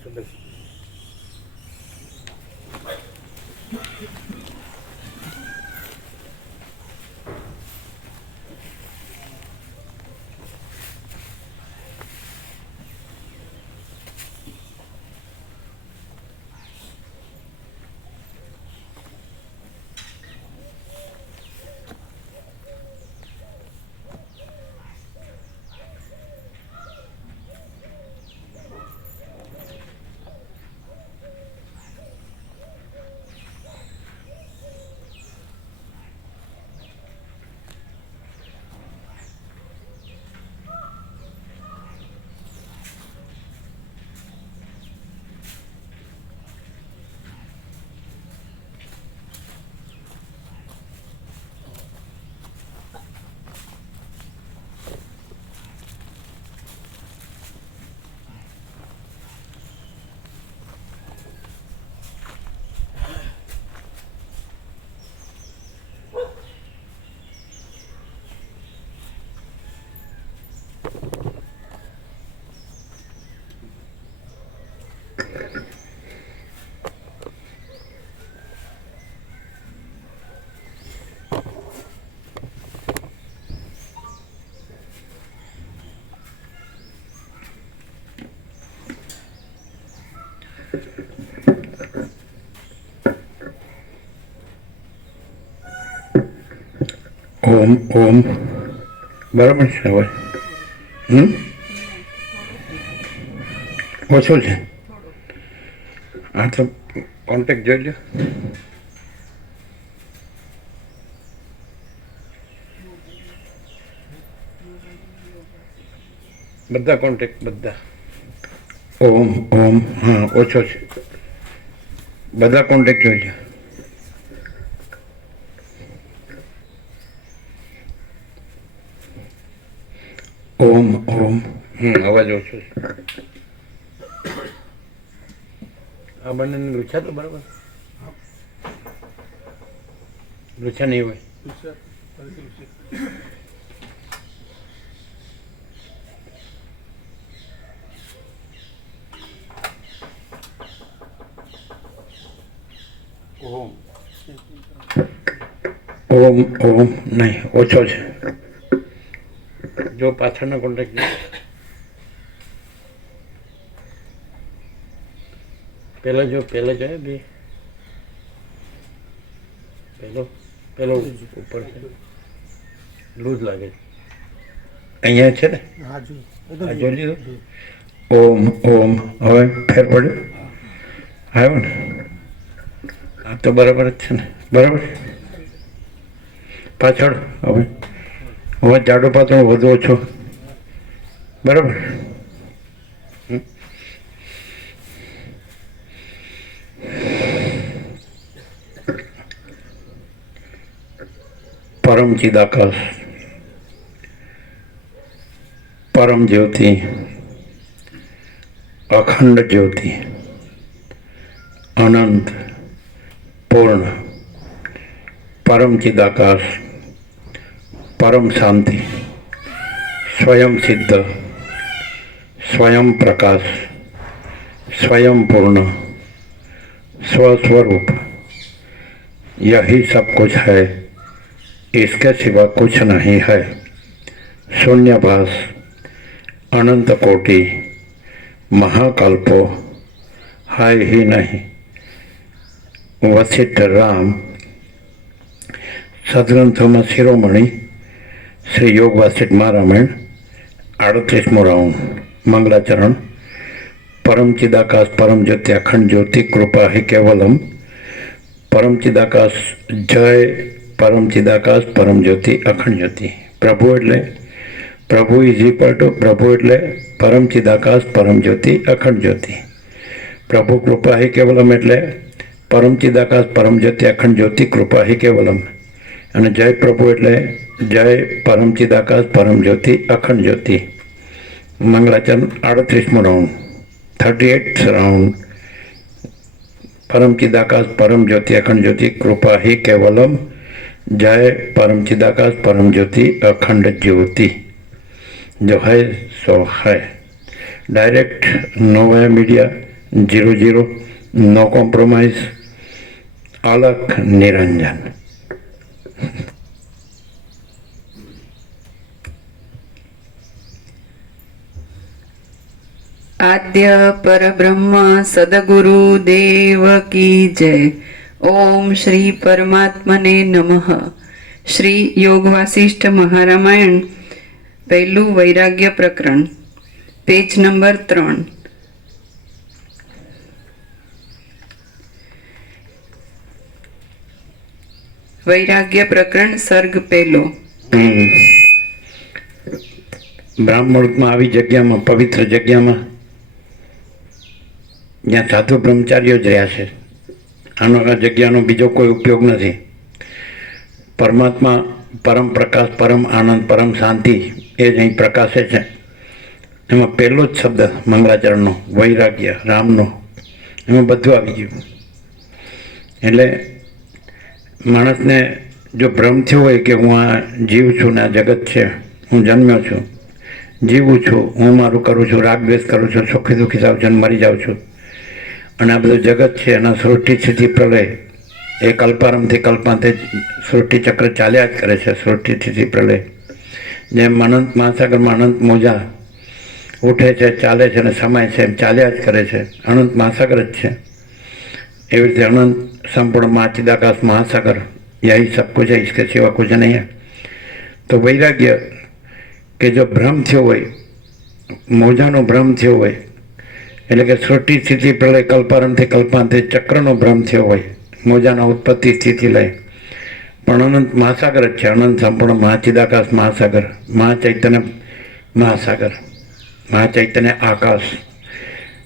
બેસો બેસો. ઓમ ઓમ બરાબર છે હવે. ઓછું છે. હા તો કોન્ટેક્ટ જોઈ લો. બધા કોન્ટેક્ટ બધા. ઓમ ઓમ હા ઓછો છે. બધા કોન્ટેક્ટ જોઈ લો. ઓમ ઓમ અવાજ ઓછો છે. આ બંને લૂછા તો બરાબર લૂછા નહીં હોય. ઓમ ઓમ નહીં ઓછો છે. જો પાછળનો કોન્ટેક્ટ પહેલો જો બે પહેલો ઉપર છે લૂઝ લાગે છે. અહીંયા છે ને હા જોઈ લીધું. ઓમ ઓમ હવે ફેર પડ્યો આવ્યો ને. આ તો બરાબર જ છે ને બરાબર. પાછળ હવે જાડો પાતળો વધુ ઓછો બરાબર. પરમ ચિદાકાશ પરમ જ્યોતિ અખંડ જ્યોતિ અનંત પૂર્ણ પરમ ચિદાકાશ પરમ શાંતિ સ્વયં સિદ્ધ स्वयं प्रकाश स्वयं पूर्ण स्वस्वरूप यही सब कुछ है, इसके सिवा कुछ नहीं है। शून्यभास अनंत कोटि महाकल्पो है ही नहीं। वशिष्ठ राम सदग्रंथों में शिरोमणि श्री योग वासिष्ठ महारामायण 38मो राउंड मंगलाचरण। परम चिदाकाश परम ज्योति अखंड ज्योति कृपा ही केवलम। परम चिदाकाश जय परम चिदाकाश परम ज्योति अखंड ज्योति। प्रभु एटले प्रभु इज इक्वल टू प्रभु एटले परम चिदाकाश परम ज्योति अखंड ज्योति। प्रभु कृपा ही केवलम एटले परम चिदाकाश परम ज्योति अखंड ज्योति कृपा ही केवलम। અને જય પ્રભુ એટલે જય પરમ ચિદાકાશ પરમ જ્યોતિ અખંડ જ્યોતિ। મંગલાચરણ 38મો રાઉન્ડ 38th રાઉન્ડ। परम चिदाकाश परम ज्योति अखंड ज्योति कृपा ही केवलम। जय परम चिदाकाश परम ज्योति अखंड ज्योति। जो है सो है। डायरेक्ट नोवा मीडिया 00, નો કોમ્પ્રોમાઇઝ, અલખ નિરંજન. આદ્ય પરબ્રહ્મ સદગુરુ દેવ કી જય. ઓમ શ્રી પરમાત્મને નમઃ. શ્રી યોગ વાસિષ્ઠ મહારામાયણ, પહેલું વૈરાગ્ય પ્રકરણ, પેજ નંબર 3. વૈરાગ્ય પ્રકરણ, સર્ગ પહેલો. બ્રાહ્મણમાં આવી જગ્યામાં, પવિત્ર જગ્યામાં, જ્યાં સાધુ બ્રહ્મચારીઓ જ રહ્યા છે, આ જગ્યાનો બીજો કોઈ ઉપયોગ નથી. પરમાત્મા, પરમ પ્રકાશ, પરમ આનંદ, પરમ શાંતિ એ જ અહીં પ્રકાશે છે. એમાં પહેલો જ શબ્દ મંગળાચરણનો, વૈરાગ્ય, રામનો, એમાં બધું આવી ગયું. એટલે માણસને જો ભ્રમ થયો હોય કે હું આ જીવ છું ને આ જગત છે, હું જન્મ્યો છું, જીવું છું, હું મારું કરું છું, રાગ દ્વેષ કરું છું, સુખી દુઃખી થાઉં છું, મરી જાઉં છું, અને આ બધું જગત છે, એના સૃષ્ટિ સ્થિતિ પ્રલય એ કલ્પારંભથી કલ્પાંતે સૃષ્ટિ ચક્ર ચાલ્યા જ કરે છે. સૃષ્ટિ સ્થિતિ પ્રલય જેમ અનંત મહાસાગરમાં અનંત મોજા ઉઠે છે, ચાલે છે અને સમાય છે, એમ ચાલ્યા જ કરે છે. અનંત મહાસાગર જ છે. એવી રીતે અનંત સંપૂર્ણ ચિદાકાશ મહાસાગર, યહી સબ કુછ है, इसके सिवा कुछ नहीं है. તો વૈરાગ્ય કે જો ભ્રમ થયો હોય, મોજાનો ભ્રમ થયો હોય, એટલે કે સૃષ્ટિ સ્થિતિ પ્રલય કલ્પારંભથી કલ્પાંતે ચક્રનો ભ્રમ થયો હોય, મોજાના ઉત્પત્તિ સ્થિતિ લઈ, પણ અનંત મહાસાગર જ છે. અનંત સંપૂર્ણ મહાચિદાકાશ મહાસાગર, મહાચૈતન્ય મહાસાગર, મહાચૈતન્ય આકાશ.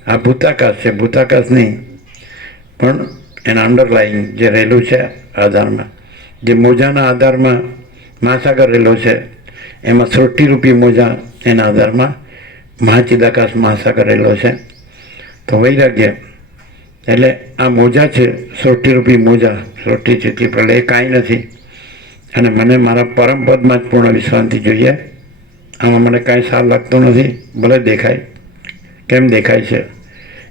આ ભૂતાકાશ છે, ભૂતાકાશ નહીં, પણ એના અંડરલાઈન જે રહેલું છે આધારમાં, જે મોજાના આધારમાં મહાસાગર રહેલો છે, એમાં સૃષ્ટિરૂપી મોજા એના આધારમાં મહાચિદાકાશ મહાસાગર રહેલો છે. તો વૈરાગ્ય એટલે આ મોજા છે, સૃષ્ટિરૂપી મોજા, સૃષ્ટિ સ્થિતિ પ્રલય એ કાંઈ નથી. અને મને મારા પરમપદમાં જ પૂર્ણ વિશ્રાંતિ જોઈએ. આમાં મને કાંઈ સાર લાગતો નથી. ભલે દેખાય કેમ દેખાય છે,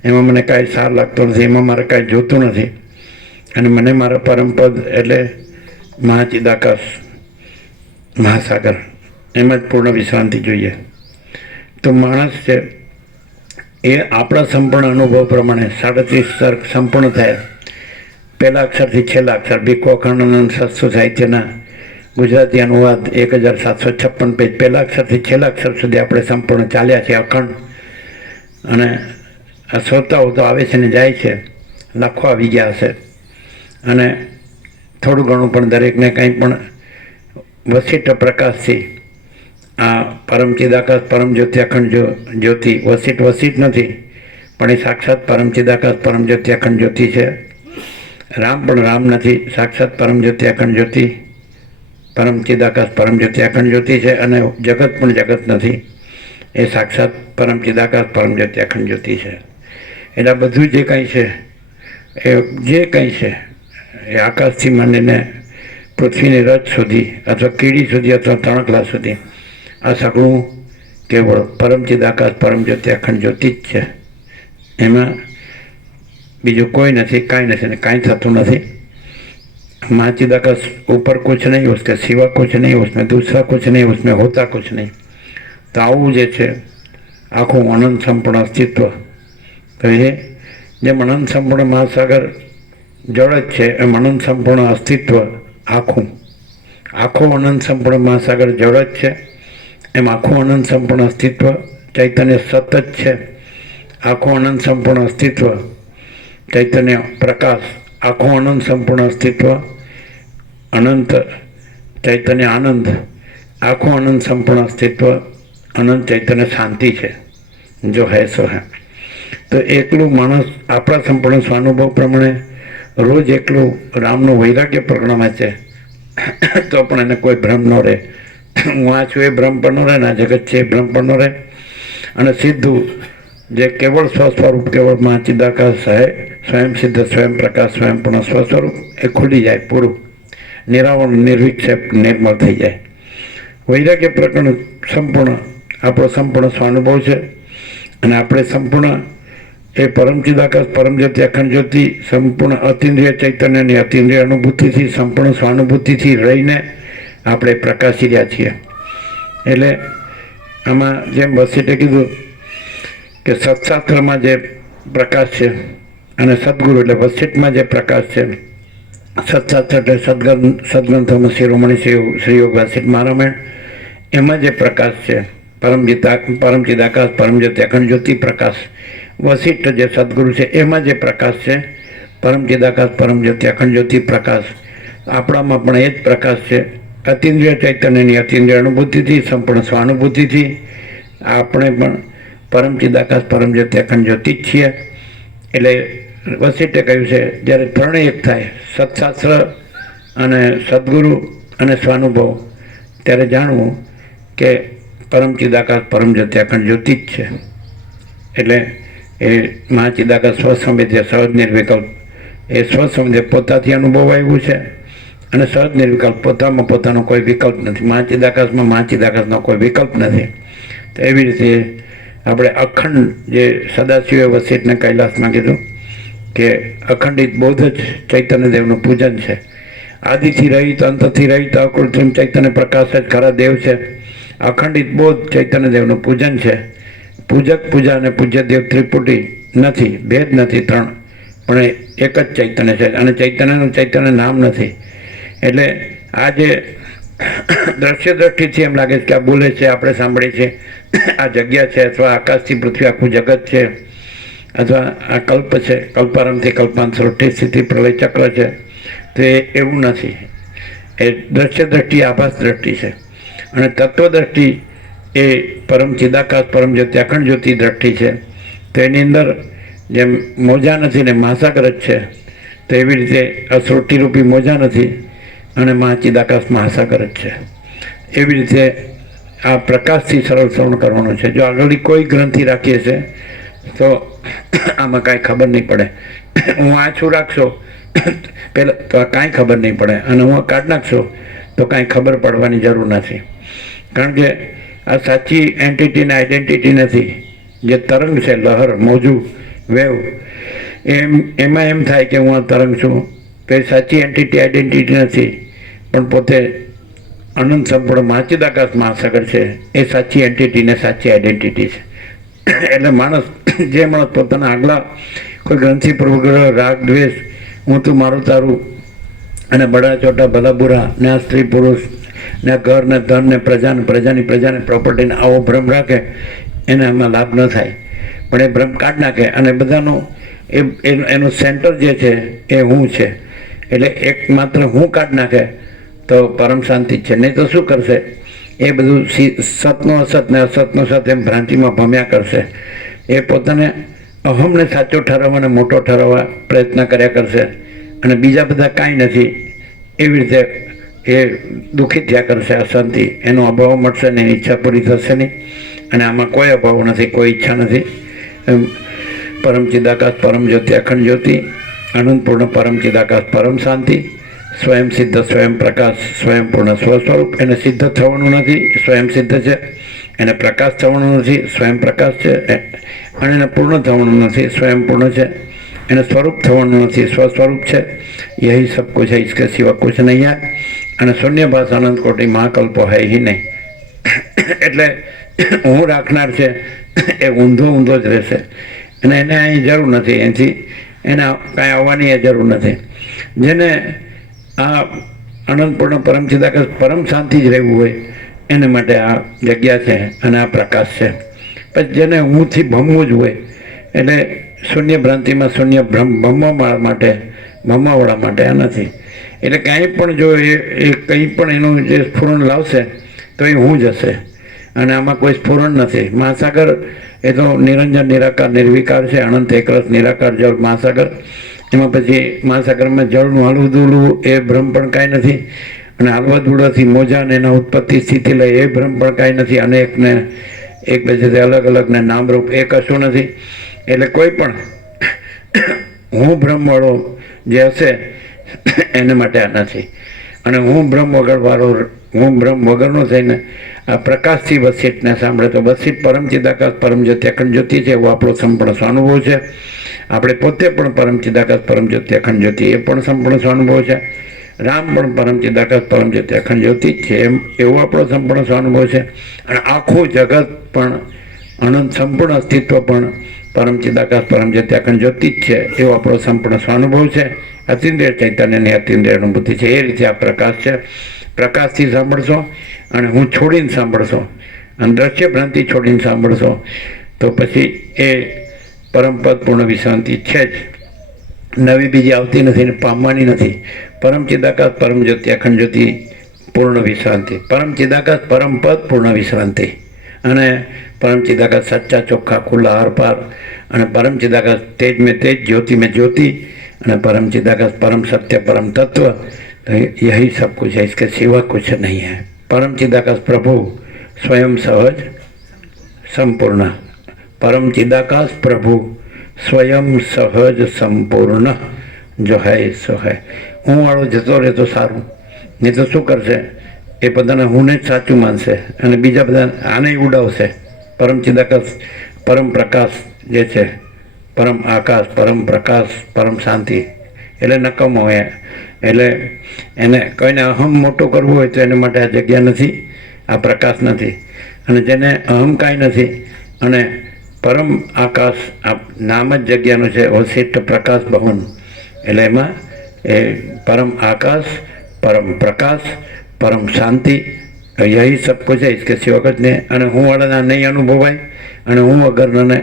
એમાં મને કાંઈ સાર લાગતો નથી, એમાં મારે કાંઈ જોતું નથી. અને મને મારા પરમપદ એટલે મહાચિદાકાશ મહાસાગર, એમાં જ પૂર્ણ વિશ્રાંતિ જોઈએ. તો માણસ છે એ આપણા સંપૂર્ણ અનુભવ પ્રમાણે 37 સર્ગ સંપૂર્ણ થયા. પહેલા અક્ષરથી છેલ્લા અક્ષર, ભીખુ અખંડાનંદ સસ્તુ સાહિત્યના ગુજરાતી અનુવાદ 1756 પેજ, પહેલા અક્ષરથી છેલ્લા અક્ષર સુધી આપણે સંપૂર્ણ ચાલ્યા છે અખંડ. અને આ શ્રોતાઓ તો આવે છે ને જાય છે, લાખો આવી ગયા હશે. અને થોડું ઘણું પણ દરેકને કંઈ પણ વસિષ્ઠ પ્રકાશથી આ પરમ ચિદાકાશ પરમ જ્યોતિ અખંડ જ્યોતિ, વસિષ્ઠ નથી, પણ એ સાક્ષાત પરમ ચિદાકાશ પરમ જ્યોતિ અખંડ જ્યોતિ છે. રામ પણ રામ નથી, સાક્ષાત પરમ જ્યોતિ અખંડ જ્યોતિ, પરમ ચિદાકાશ પરમ જ્યોતિ અખંડ જ્યોતિ છે. અને જગત પણ જગત નથી, એ સાક્ષાત પરમ ચિદાકાશ પરમ જ્યોતિ અખંડ જ્યોતિ છે. એટલે બધું જે કંઈ છે, એ જે કંઈ છે, એ આકાશથી માંડીને પૃથ્વીની રચ સુધી, અથવા કીડી સુધી, અથવા તણખલા સુધી, આ સગળું કેવળ પરમ ચિદાકાશ પરમ જ્યોતિ અખંડ જ્યોતિ જ છે. એમાં બીજું કોઈ નથી, કાંઈ નથી, ને કાંઈ થતું નથી. મહાચિદાકાશ ઉપર कुछ नहीं, उसके सिवा कुछ नहीं, उसमें दूसरा कुछ नहीं, उसमें होता कुछ नहीं. તો આવું જે છે આખું અનંત સંપૂર્ણ અસ્તિત્વ, તો એ જેમ અનંત સંપૂર્ણ મહાસાગર જળ જ છે, એમ અનંત સંપૂર્ણ અસ્તિત્વ આખું અનંત સંપૂર્ણ મહાસાગર જળ જ છે. એમ આખું અનંત સંપૂર્ણ અસ્તિત્વ ચૈતન્ય સતત છે. આખું અનંત સંપૂર્ણ અસ્તિત્વ ચૈતન્ય પ્રકાશ, આખું અનંત સંપૂર્ણ અસ્તિત્વ અનંત ચૈતન્ય આનંદ, આખું અનંત સંપૂર્ણ અસ્તિત્વ અનંત ચૈતન્ય શાંતિ છે. જો હૈ સો હૈ. તો એકલું માણસ આપણા સંપૂર્ણ સ્વાનુભવ પ્રમાણે રોજ એકલું રામનું વૈરાગ્ય પ્રકરણમાં છે, તો પણ એને કોઈ ભ્રમ ન રહે. હું આ છું એ ભ્રમ પણ ન રહે, ને આ જગત છે એ ભ્રમ પણ ન રહે. અને સીધું જે કેવળ સ્વસ્વરૂપ, કેવળ મહાચિદાકાશ હૈ, સ્વયં સિદ્ધ, સ્વયં પ્રકાશ, સ્વયં પૂર્ણ સ્વસ્વરૂપ, એ ખુલી જાય, પૂરું નિરાવરણ, નિર્વિક્ષેપ, નિર્મળ થઈ જાય. વૈરાગ્ય પ્રકરણ સંપૂર્ણ આપણો સંપૂર્ણ સ્વાનુભવ છે. અને આપણે સંપૂર્ણ એ પરમ ચિદાકાશ પરમ જ્યોતિ અખંડ જ્યોતિ સંપૂર્ણ અતિન્દ્રિય ચૈતન્યની અતિન્દ્રિય અનુભૂતિથી સંપૂર્ણ સ્વાનુભૂતિથી રહીને આપણે પ્રકાશી રહ્યા છીએ. એટલે આમાં જેમ વસીટે કીધું કે સત્શાસ્ત્રમાં જે પ્રકાશ છે અને સદગુરુ એટલે વસીટમાં જે પ્રકાશ છે, સત્શાસ્ત્ર એટલે સદગ્રંથોમાં શિરોમણી શ્રી યોગ વાસિષ્ઠ મહારામાયણ, એમાં જે પ્રકાશ છે પરમ ચિદાકાશ પરમ જ્યોતિ અખંડ જ્યોતિ પ્રકાશ, વસિષ્ઠ જે સદગુરુ છે એમાં જે પ્રકાશ છે પરમ ચિદાકાશ પરમ જ્યોતિ અખંડ જ્યોતિ પ્રકાશ, આપણામાં પણ એ જ પ્રકાશ છે. અતિન્દ્રિય ચૈતન્યની અતિન્દ્રિય અનુભૂતિથી સંપૂર્ણ સ્વાનુભૂતિથી આપણે પણ પરમ ચિદાકાશ પરમ જ્યોતિ અખંડ જ્યોતિ જ છીએ. એટલે વસિષ્ઠે કહ્યું છે જ્યારે ત્રણેય એક થાય, સત્શાસ્ત્ર અને સદગુરુ અને સ્વાનુભવ, ત્યારે જાણવું કે પરમ ચિદાકાશ પરમ જ્યોતિ અખંડ જ્યોતિ જ છે. એટલે એ મહાચિદાકાશ સ્વસંવેદ્ય સહજ નિર્વિકલ્પ, એ સ્વસંવેદ્ય પોતાથી અનુભવ આવ્યું છે અને સહજ નિર્વિકલ્પ પોતામાં પોતાનો કોઈ વિકલ્પ નથી. મહાચિદાકાશમાં મહાચિદાકાશનો કોઈ વિકલ્પ નથી. તો એવી રીતે આપણે અખંડ જે સદાશિવે વસિષ્ઠને કૈલાસમાં કીધું કે અખંડિત બોધ જ ચૈતન્યદેવનું પૂજન છે. આદિથી રહિત અંતથી રહિત અકૃત્રિમ ચૈતન્ય પ્રકાશ જ ખરા દેવ છે. અખંડિત બોધ ચૈતન્યદેવનું પૂજન છે. પૂજક પૂજા અને પૂજ્ય દેવ ત્રિપુટી નથી, ભેદ નથી ત્રણ, પણ એક જ ચૈતન્ય છે અને ચૈતન્યનું ચૈતન્ય નામ નથી. એટલે આ જે દ્રશ્ય દ્રષ્ટિથી એમ લાગે છે કે આ બોલે છે, આપણે સાંભળીએ છીએ, આ જગ્યા છે અથવા આકાશથી પૃથ્વી આખું જગત છે અથવા આ કલ્પ છે, કલ્પારંભથી કલ્પાંત સૃષ્ટિ સ્થિતિ પ્રલય ચક્ર છે, તો એ એવું નથી. એ દ્રશ્ય દ્રષ્ટિ આભાસ દ્રષ્ટિ છે અને તત્વદ્રષ્ટિ એ પરમ ચિદાકાશ પરમ જ્યોતિ અખંડ જ્યોતિ દ્રષ્ટિ છે. તો એની અંદર જેમ મોજા નથી ને મહાસાગર જ છે, તો એવી રીતે અસૃષ્ટિરૂપી મોજા નથી અને મહાચિદાકાશ મહાસાગર જ છે. એવી રીતે આ પ્રકાશથી સરળ શ્રવણ કરવાનું છે. જો આગળની કોઈ ગ્રંથિ રાખીએ છીએ તો આમાં કાંઈ ખબર નહીં પડે. હું આછું રાખશો પહેલાં તો આ કાંઈ ખબર નહીં પડે અને હું કાઢ નાખશો તો કાંઈ ખબર પડવાની જરૂર નથી. કારણ કે આ સાચી એન્ટિટીને આઈડેન્ટિટી નથી. જે તરંગ છે, લહર, મોજું, વેવ, એમાં એમ થાય કે હું આ તરંગ છું, તો એ સાચી એન્ટિટી આઈડેન્ટિટી નથી, પણ પોતે અનંત સંપૂર્ણ મહાચિદાકાશ મહાસાગર છે. એ સાચી એન્ટિટી ને સાચી આઈડેન્ટિટી છે. એટલે માણસ જે માણસ પોતાના આગલા કોઈ ગ્રંથિ પૂર્વગ્રહ, રાગ, દ્વેષ, હું તું મારું તારું અને બડા ચોટા ભલા બુરા ને આ સ્ત્રી પુરુષ ને આ ઘર ને ધન ને પ્રજાની પ્રોપર્ટીને આવો ભ્રમ રાખે, એને આમાં લાભ ન થાય. પણ એ ભ્રમ કાઢ નાખે અને બધાનો એનું સેન્ટર જે છે એ હું છે. એટલે એક માત્ર હું કાઢ નાખે તો પરમ શાંતિ જ છે. નહીં તો શું કરશે? એ બધું સતનો અસત ને અસતનો સત એમ ભ્રાંતિમાં ભમ્યા કરશે. એ પોતાને અહમને સાચો ઠરાવવા અને મોટો ઠરાવવા પ્રયત્ન કર્યા કરશે અને બીજા બધા કાંઈ નથી એવી રીતે એ દુઃખી થયા કરશે. અશાંતિ, એનો અભાવ મળશે ને એની ઈચ્છા પૂરી થશે નહીં. અને આમાં કોઈ અભાવ નથી, કોઈ ઈચ્છા નથી. પરમ ચિદાકાશ પરમ જ્યોતિ અખંડ જ્યોતિ આનંદપૂર્ણ પરમ ચિદાકાશ પરમ શાંતિ, સ્વયં સિદ્ધ સ્વયં પ્રકાશ સ્વયં પૂર્ણ સ્વસ્વરૂપ. એને સિદ્ધ થવાનું નથી, સ્વયં સિદ્ધ છે. એને પ્રકાશ થવાનું નથી, સ્વયં પ્રકાશ છે. અને એને પૂર્ણ થવાનું નથી, સ્વયં પૂર્ણ છે. એને સ્વરૂપ થવાનું નથી, સ્વસ્વરૂપ છે. યહી સબ કુછ है, इसके सिवा कुछ नहीं है. અને શૂન્યભાસ અનંત કોટી મહાકલ્પો હૈ હિ નહીં. એટલે હું રાખનાર છે એ ઊંધો જ રહેશે અને એને અહીં જરૂર નથી. એનાથી એને કાંઈ આવવાની એ જરૂર નથી. જેને આ અનંતપૂર્ણ પરમ ચિદાકાશ પરમ શાંતિ જ રહેવું હોય એને માટે આ જગ્યા છે અને આ પ્રકાશ છે. પછી જેને હુંથી ભમવું જ હોય એટલે શૂન્ય ભ્રાંતિમાં શૂન્ય ભમવાવાળા માટે આ નથી. એટલે કાંઈ પણ જો એ કંઈ પણ એનું જે સ્ફુરણ લાવશે તો એ હું જ હશે અને આમાં કોઈ સ્ફુરણ નથી. મહાસાગર એ તો નિરંજન નિરાકાર નિર્વિકાર છે. અનંત એકરસ નિરાકાર જળ મહાસાગર. એમાં પછી મહાસાગરમાં જળનું હલવું દૂળવું એ ભ્રમ પણ કાંઈ નથી અને હલવા દૂળવાથી મોજા ને એના ઉત્પત્તિ સ્થિતિ લઈ એ ભ્રમ પણ કાંઈ નથી. અનેકને એકબીજાથી અલગ અલગને નામરૂપ એ કશું નથી. એટલે કોઈ પણ હું ભ્રમવાળો જે હશે એને માટે આ નથી. અને હું બ્રહ્મ વગરવાળો, હું બ્રહ્મ વગરનો થઈને આ પ્રકાશથી વસીતને સાંભળે તો વસીત પરમ ચિદાકાશ પરમ જ્યોતિ અખંડ જ્યોતિ છે, એવો આપણો સંપૂર્ણ સ્વાનુભવ છે. આપણે પોતે પણ પરમ ચિદાકાશ પરમ જ્યોતિ અખંડ જ્યોતિ, એ પણ સંપૂર્ણ સ્વાનુભવ છે. રામ પણ પરમ ચિદાકાશ પરમ જ્યોતિ અખંડ જ્યોતિ જ છે, એમ એવો આપણો સંપૂર્ણ સ્વાનુભવ છે. અને આખું જગત પણ અનંત સંપૂર્ણ અસ્તિત્વ પણ પરમ ચિદાકાશ પરમ જ્યોતિ અખંડ જ્યોતિ જ છે, એવો આપણો સંપૂર્ણ સ્વાનુભવ છે. અતિન્દ્રિય ચૈતન્યની અતિન્દ્રિય અનુભૂતિ છે. એ રીતે આ પ્રકાશ છે. પ્રકાશથી સાંભળશો અને હું છોડીને સાંભળશો અને દ્રશ્ય ભ્રાંતિ છોડીને સાંભળશો તો પછી એ પરમપદ પૂર્ણ વિશ્રાંતિ છે જ, નવી બીજી આવતી નથી ને પામવાની નથી. પરમ ચિદાકાશ પરમ જ્યોતિ અખંડ જ્યોતિ પૂર્ણ વિશ્રાંતિ, પરમ ચિદાકાશ પરમપદ પૂર્ણ વિશ્રાંતિ, અને પરમ ચિદાકાશ સચ્ચા ચોખ્ખા ખુલ્લા આર પાર, અને પરમ ચિદાકાશ तेज में तेज ज्योति में ज्योति, અને परम चिदाकाश परम सत्य परम तत्व. तो यही सब कुछ है, इसके सिवा कुछ नहीं है. परम चिदाकाश प्रभु स्वयं सहज संपूर्ण, परम चिदाकाश प्रभु स्वयं सहज संपूर्ण जो है सो है. હું વાળો જતો રહે તો સારું, નહીં તો શું કરશે? એ બધાને હું જ સાચું માનશે અને બીજા બધા આને ઉડાવશે. પરમ ચિદાકાશ પરમ પ્રકાશ જે છે, પરમ આકાશ પરમ પ્રકાશ પરમ શાંતિ, એટલે નકમો હોય. એટલે એને કોઈને અહમ મોટો કરવું હોય તો એના માટે આ જગ્યા નથી, આ પ્રકાશ નથી. અને જેને અહમ કાંઈ નથી અને પરમ આકાશ આ નામ જ જગ્યાનું છે, વશિષ્ઠ પ્રકાશ ભવન, એટલે એમાં એ परम आकाश परम प्रकाश परम शांति, यही सब कुछ है, इसके सिवा कुछ नहीं. અને હું વાળાના નહીં અનુભવાય અને હું વગરને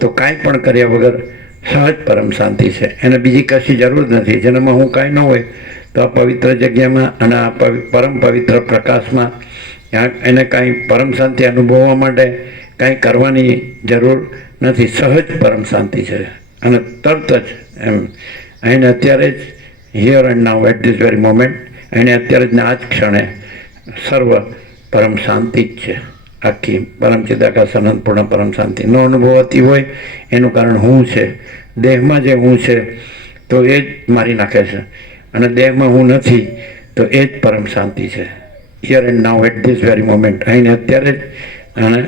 તો કાંઈ પણ કર્યા વગર સહજ પરમ શાંતિ છે, એને બીજી કશી જરૂર નથી. જેનામાં હું કાંઈ ન હોય તો આ પવિત્ર જગ્યામાં અને આ પરમ પવિત્ર પ્રકાશમાં એને કાંઈ પરમ શાંતિ અનુભવવા માટે કાંઈ કરવાની જરૂર નથી. સહજ પરમ શાંતિ છે અને તરત જ એમ એને અત્યારે જ here and now at this very moment, એને અત્યારે જ આ જ ક્ષણે સર્વ પરમ શાંતિ જ છે. આખી પરમ ચિદાકાશ અનંતપૂર્ણ પરમ શાંતિ નો અનુભવાતી હોય એનું કારણ હું છે. દેહમાં જે હું છે તો એ જ મારી નાખે છે, અને દેહમાં હું નથી તો એ જ પરમ શાંતિ છે. Here and now at this very moment, એને અત્યારે જ અને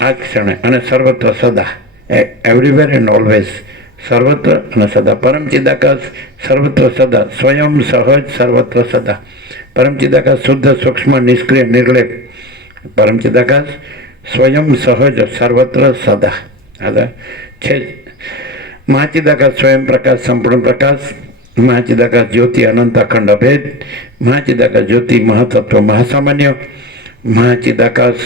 આ જ ક્ષણે અને સર્વત્ર સદા, એવરીવેર એન્ડ ઓલવેઝ, સર્વત્ર અને સદા. પરમ ચિદાકાશ સર્વત્ર સદા, સ્વયં સહજ સર્વત્ર સદા. પરમ ચિદાકાશ શુદ્ધ સૂક્ષ્મ નિષ્ક્રિય નિર્લેપ, પરમ ચિદાકાશ સ્વયં સહજ સર્વત્ર સદા છે. મહાચિદાકાશ સ્વયં પ્રકાશ સંપૂર્ણ પ્રકાશ, મહાચિદાકાશ જ્યોતિ અનંત અખંડ અભેદ, મહાચિદાકાશ જ્યોતિ મહાતત્વ મહાસામાન્ય, મહાચિદાકાશ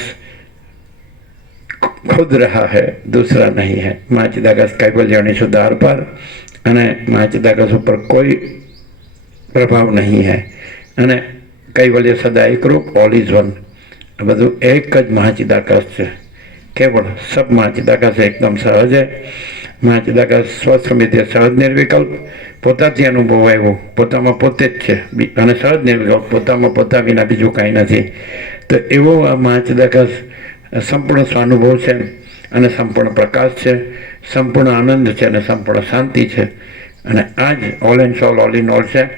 खुद रहा है दूसरा नहीं है. महाचिदाकाश कैवल्य शुद्ध आर पार, અને મહાચિદાકાશ ઉપર કોઈ પ્રભાવ નહીં है, અને કૈવલ્ય સદા એકરૂપ, ઓલ ઇઝ વન. આ બધું એક જ મહાચિદાકાશ છે, કેવળ સબ મહાચિદાકાશ એકદમ સહજ है. મહાચિદાકાશ સ્વસમિતિ સહજ નિર્વિકલ્પ, પોતાથી અનુભવાયું, પોતામાં પોતે જ છે, અને સહજ નિર્વિકલ્પ, પોતામાં પોતા વિના બીજું કાંઈ નથી. તો એવો આ મહાચિદાકાશ સંપૂર્ણ સ્વાનુભવ છે અને સંપૂર્ણ પ્રકાશ છે, સંપૂર્ણ આનંદ છે અને સંપૂર્ણ શાંતિ છે. અને આ જ all and all, all in all છે.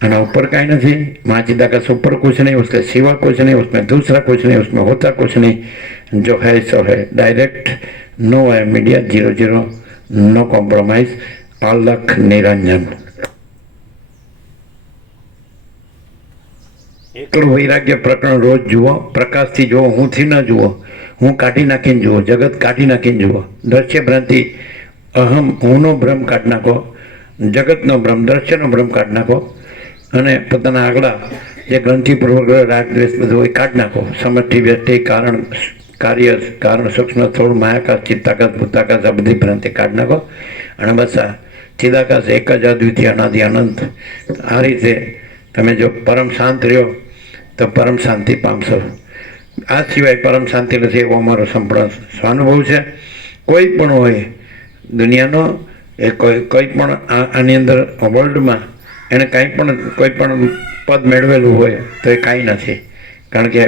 आना ऊपर काई नहीं, महाचिदाकाश ऊपर कुछ नहीं, उसके सिवा कुछ नहीं, उसमें दूसरा कुछ नहीं, उसमें होता कुछ नहीं. जो है सो है, direct, no media, 0-0, no compromise, अलख निरंजन. એકલું વૈરાગ્ય પ્રકરણ રોજ જુઓ, પ્રકાશથી જુઓ, હુંથી ન જુઓ, હું કાઢી નાખીને જુઓ, જગત કાઢી નાખીને જુઓ. દ્રશ્ય ભ્રાંતિ અહમ હુંનો ભ્રમ કાઢી નાખો, જગતનો ભ્રમ દ્રશ્યનો ભ્રમ કાઢી નાખો, અને પોતાના આગળ જે ગ્રંથિપૂર્વક રાગ દ્વેષ બધું હોય કાઢી નાખો. સમષ્ટિ વ્યષ્ટિ કારણ કાર્ય કારણ સૂક્ષ્મ સ્થૂળ માયાકાશ ચિત્તાકાશ ભૂતાકાશ આ બધી ભ્રાંતિ કાઢી નાખો. અને બસ આ ચિદાકાશ એક જ અદ્વિતીય અનાદિ અનંત. આ રીતે તમે જો પરમ શાંત રહ્યો તો પરમ શાંતિ પામશો. આ સિવાય પરમ શાંતિ નથી, એવો અમારો સંપૂર્ણ સ્વાનુભવ છે. કોઈ પણ હોય દુનિયાનો, એ કોઈ પણ આની અંદર વર્લ્ડમાં એને કાંઈ પણ કોઈ પણ પદ મેળવેલું હોય તો એ કાંઈ નથી, કારણ કે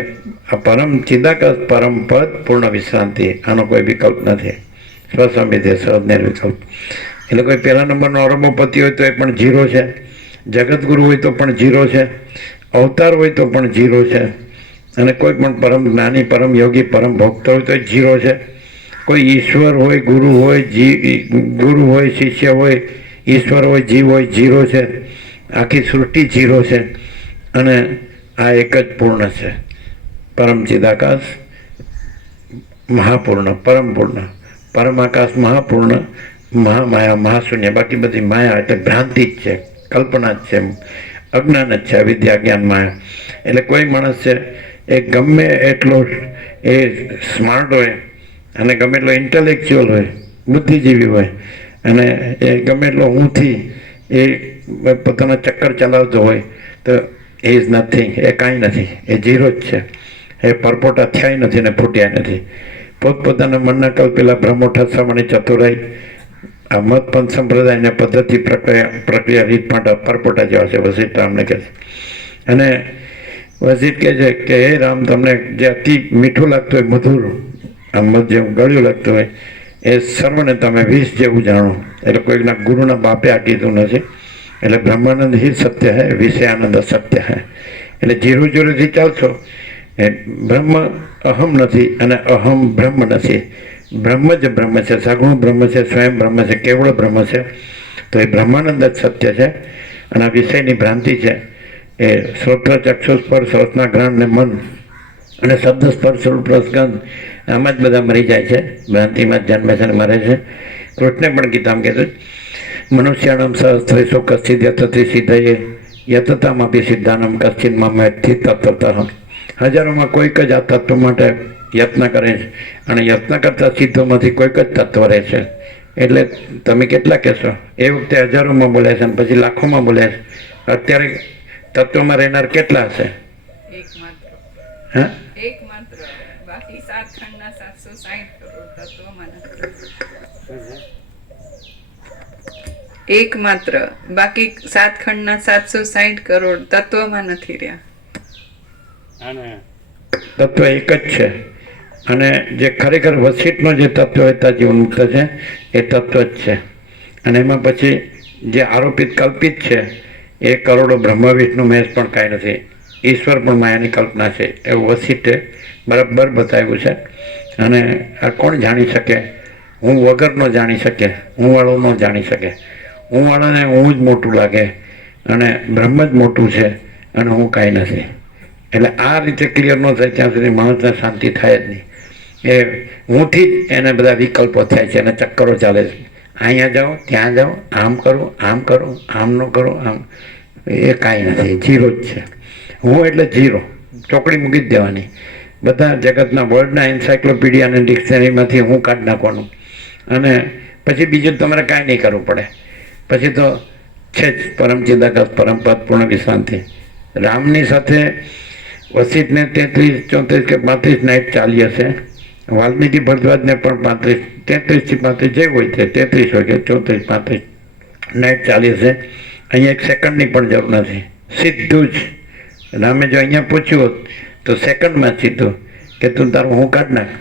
આ પરમ ચિદાકાશ પરમ પદ પૂર્ણ વિશ્રાંતિ, આનો કોઈ વિકલ્પ નથી. સ્વસંવિધે સહજ નિર્વિકલ્પ. એટલે કોઈ પહેલા નંબરનો અરબોપતિ હોય તો એ પણ 0 છે, જગતગુરુ હોય તો પણ જીરો છે, અવતાર હોય તો પણ જીરો છે, અને કોઈ પણ પરમ જ્ઞાની, પરમ યોગી, પરમ ભક્ત હોય તો જીરો છે. કોઈ ઈશ્વર હોય, ગુરુ હોય, ગુરુ હોય, શિષ્ય હોય, ઈશ્વર હોય, જીવ હોય, જીરો છે. આખી સૃષ્ટિ જીરો છે. અને આ એક જ પૂર્ણ છે, પરમ ચિદાકાશ, મહાપૂર્ણ, પરમ પૂર્ણ, પરમાકાશ, મહાપૂર્ણ, મહામાયા, મહાશૂન્ય. બાકી બધી માયા એટલે ભ્રાંતિ જ છે, કલ્પના જ છે, અજ્ઞાન જ છે, અવિદ્યા, જ્ઞાન, માયા. એટલે કોઈ માણસ છે એ ગમે એટલો એ સ્માર્ટ હોય અને ગમે એટલો ઇન્ટેલેક્ચ્યુઅલ હોય, બુદ્ધિજીવી હોય, અને એ ગમે એટલો હુંથી એ પોતાના ચક્કર ચલાવતો હોય, તો એ ઇઝ નથિંગ, એ કાંઈ નથી, એ ઝીરો જ છે. એ પરપોટા થયા નથી ને ફૂટ્યા નથી. પોતપોતાના મનના કલ્પેલા ભ્રમો ઠસવાની ચતુરાઈ આ મત પંથ સંપ્રદાયને પદ્ધતિ પ્રક્રિયા રીત માટે પરપોટા જેવા છે. વસિષ્ઠ રામને કહે છે. અને વસિષ્ઠ કહે છે કે હે રામ, તમને જે અતિ મીઠું લાગતું હોય, મધુર, આમ મધ જેવું ગળ્યું લાગતું હોય, એ સર્વને તમે વિષ જેવું જાણો. એટલે કોઈકના ગુરુના બાપે આ કીધું નથી. એટલે બ્રહ્માનંદ હિ સત્ય હૈ, વિષયાનંદ સત્ય હૈ. એટલે જીરું જીરુંથી ચાલશો. એ બ્રહ્મ અહમ નથી અને અહમ બ્રહ્મ નથી. બ્રહ્મ જ બ્રહ્મ છે, સગુણ બ્રહ્મ છે, સ્વયં બ્રહ્મ છે, કેવળ બ્રહ્મ છે. તો એ બ્રહ્માનંદ જ સત્ય છે. અને આ વિષયની ભ્રાંતિ છે એ શ્રોત્ર, ચક્ષુ, સ્પર્શ, રસના, ગ્રહણ ને મન અને શબ્દ, સ્પર્શ, રૂપ, રસ, ગંધ, આમાં જ બધા મરી જાય છે, ભ્રાંતિમાં જ જન્મે છે અને મરે છે. કૃષ્ણે પણ ગીતામાં કીધું, મનુષ્યાણમ સહસ્ત્રેષુ કશ્ચિદ યતતિ સિદ્ધયે યતતામપી સિદ્ધાનમ કશ્ચિન્માં મેથી તત્વતઃ. હજારોમાં કોઈક જ આ તત્વ માટે યત્ન કરે છે, અને યત્ન કરતા સિદ્ધોમાંથી કોઈક જ તત્વ રહે છે. એટલે તમે કેટલા કહેશો? એ વખતે હજારોમાં બોલ્યા છે અને પછી લાખોમાં બોલ્યા છે. અત્યારે તત્વમાં રહેનાર કેટલા હશે? હા, બાકી 7 ખંડના 760 કરોડ તત્વમાં નથી. એકમાત્ર, બાકી 7 ખંડના 760 કરોડ તત્વમાં નથી રહ્યા. તત્વ એક જ છે. અને જે ખરેખર વસિષ્ઠનો જે તત્વતા જીવન મુક્ત છે એ તત્વ જ છે. અને એમાં પછી જે આરોપિત કલ્પિત છે એ કરોડો બ્રહ્મ, વિષ્ણુ, મહેશ પણ કાંઈ નથી. ઈશ્વર પણ માયાની કલ્પના છે. એવું વસિષ્ઠે બરાબર બતાવ્યું છે. અને આ કોણ જાણી શકે? હું વગર ન જાણી શકે, હું વાળો ન જાણી શકે. હું વાળાને હું જ મોટું લાગે અને બ્રહ્મ જ મોટું છે અને હું કાંઈ નથી. એટલે આ રીતે ક્લિયર ન થાય ત્યાં સુધી માણસને શાંતિ થાય જ નહીં. એ હુંથી જ એને બધા વિકલ્પો થાય છે અને ચક્કરો ચાલે છે. અહીંયા જાઓ, ત્યાં જાઓ, આમ કરો, આમ કરો, આમ ન કરો, આમ. એ કાંઈ નથી, જીરો જ છે. હું એટલે જીરો, ચોકડી મૂકી જ દેવાની. બધા જગતના વર્ડના એન્સાયક્લોપીડિયા અને ડિક્શનરીમાંથી હું કાઢી નાખવાનું. અને પછી બીજું તમારે કાંઈ નહીં કરવું પડે. પછી તો છે જ પરમ ચિદાકાશ, પરમ પદ, પૂર્ણ વિશ્રાંતિ. રામની સાથે વસિષ્ઠને 33, 34 કે 35 નાઇટ ચાલી હશે. વાલ્મીકી ભરદ્વાજને પણ 35, 33 થી 35 જે હોય તે 33 હોય કે 34, 35 નાઇટ ચાલી હશે. અહીંયા એક સેકન્ડની પણ જરૂર નથી, સીધું જ. રામે જો અહીંયા પૂછ્યું હોત તો સેકન્ડમાં સીધું કે તું તારું હું કાઢ નાખ.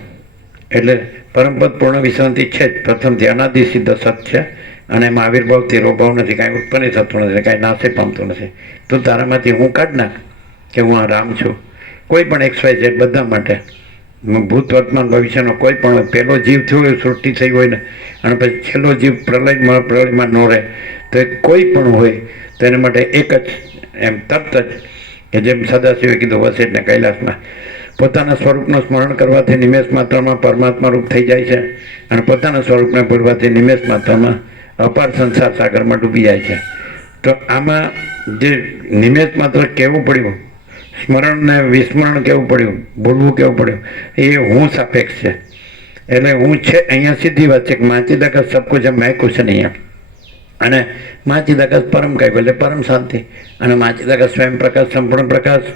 એટલે પરમપદ, પૂર્ણ વિશ્રાંતિ છે જ પ્રથમથી અનાદિ સિદ્ધ સત છે. અને એમાં આવિર્ભાવથી રોભાવ નથી, કાંઈ ઉત્પન્ન થતું નથી, કાંઈ નાશે પામતું નથી. તું તારામાંથી હું કાઢ નાખ કે હું આ રામ છું. કોઈ પણ XYZ બધા માટે, ભૂત, વર્તમાન, ભવિષ્યનો કોઈ પણ પહેલો જીવ થયો હોય, સૃષ્ટિ થઈ હોય ને, અને પછી છેલ્લો જીવ પ્રલયમાં ન રહે, તો એ કોઈ પણ હોય તો એને માટે એક જ એમ તરત જ, કે જેમ સદાશિવે કીધું વસિષ્ઠને કૈલાસમાં, પોતાના સ્વરૂપનું સ્મરણ કરવાથી નિમેષ માત્રમાં પરમાત્મા રૂપ થઈ જાય છે. અને પોતાના સ્વરૂપને ભૂલવાથી નિમેષ માત્રમાં અપાર સંસાર સાગરમાં ડૂબી જાય છે. તો આમાં જે નિમેષ માત્ર કહેવું પડ્યું, સ્મરણ ને વિસ્મરણ કેવું પડ્યું, ભૂલવું કેવું પડ્યું, એ હું સાપેક્ષ છે. એટલે હું છે અહીંયા સીધી વાત છે કે માચિદાકાશ સબ કુછ મેં કુછ નહીં. અને માચિદાકાશ પરમ કાંઈ એટલે પરમ શાંતિ. અને માચિદાકાશ સ્વયં પ્રકાશ, સંપૂર્ણ પ્રકાશ.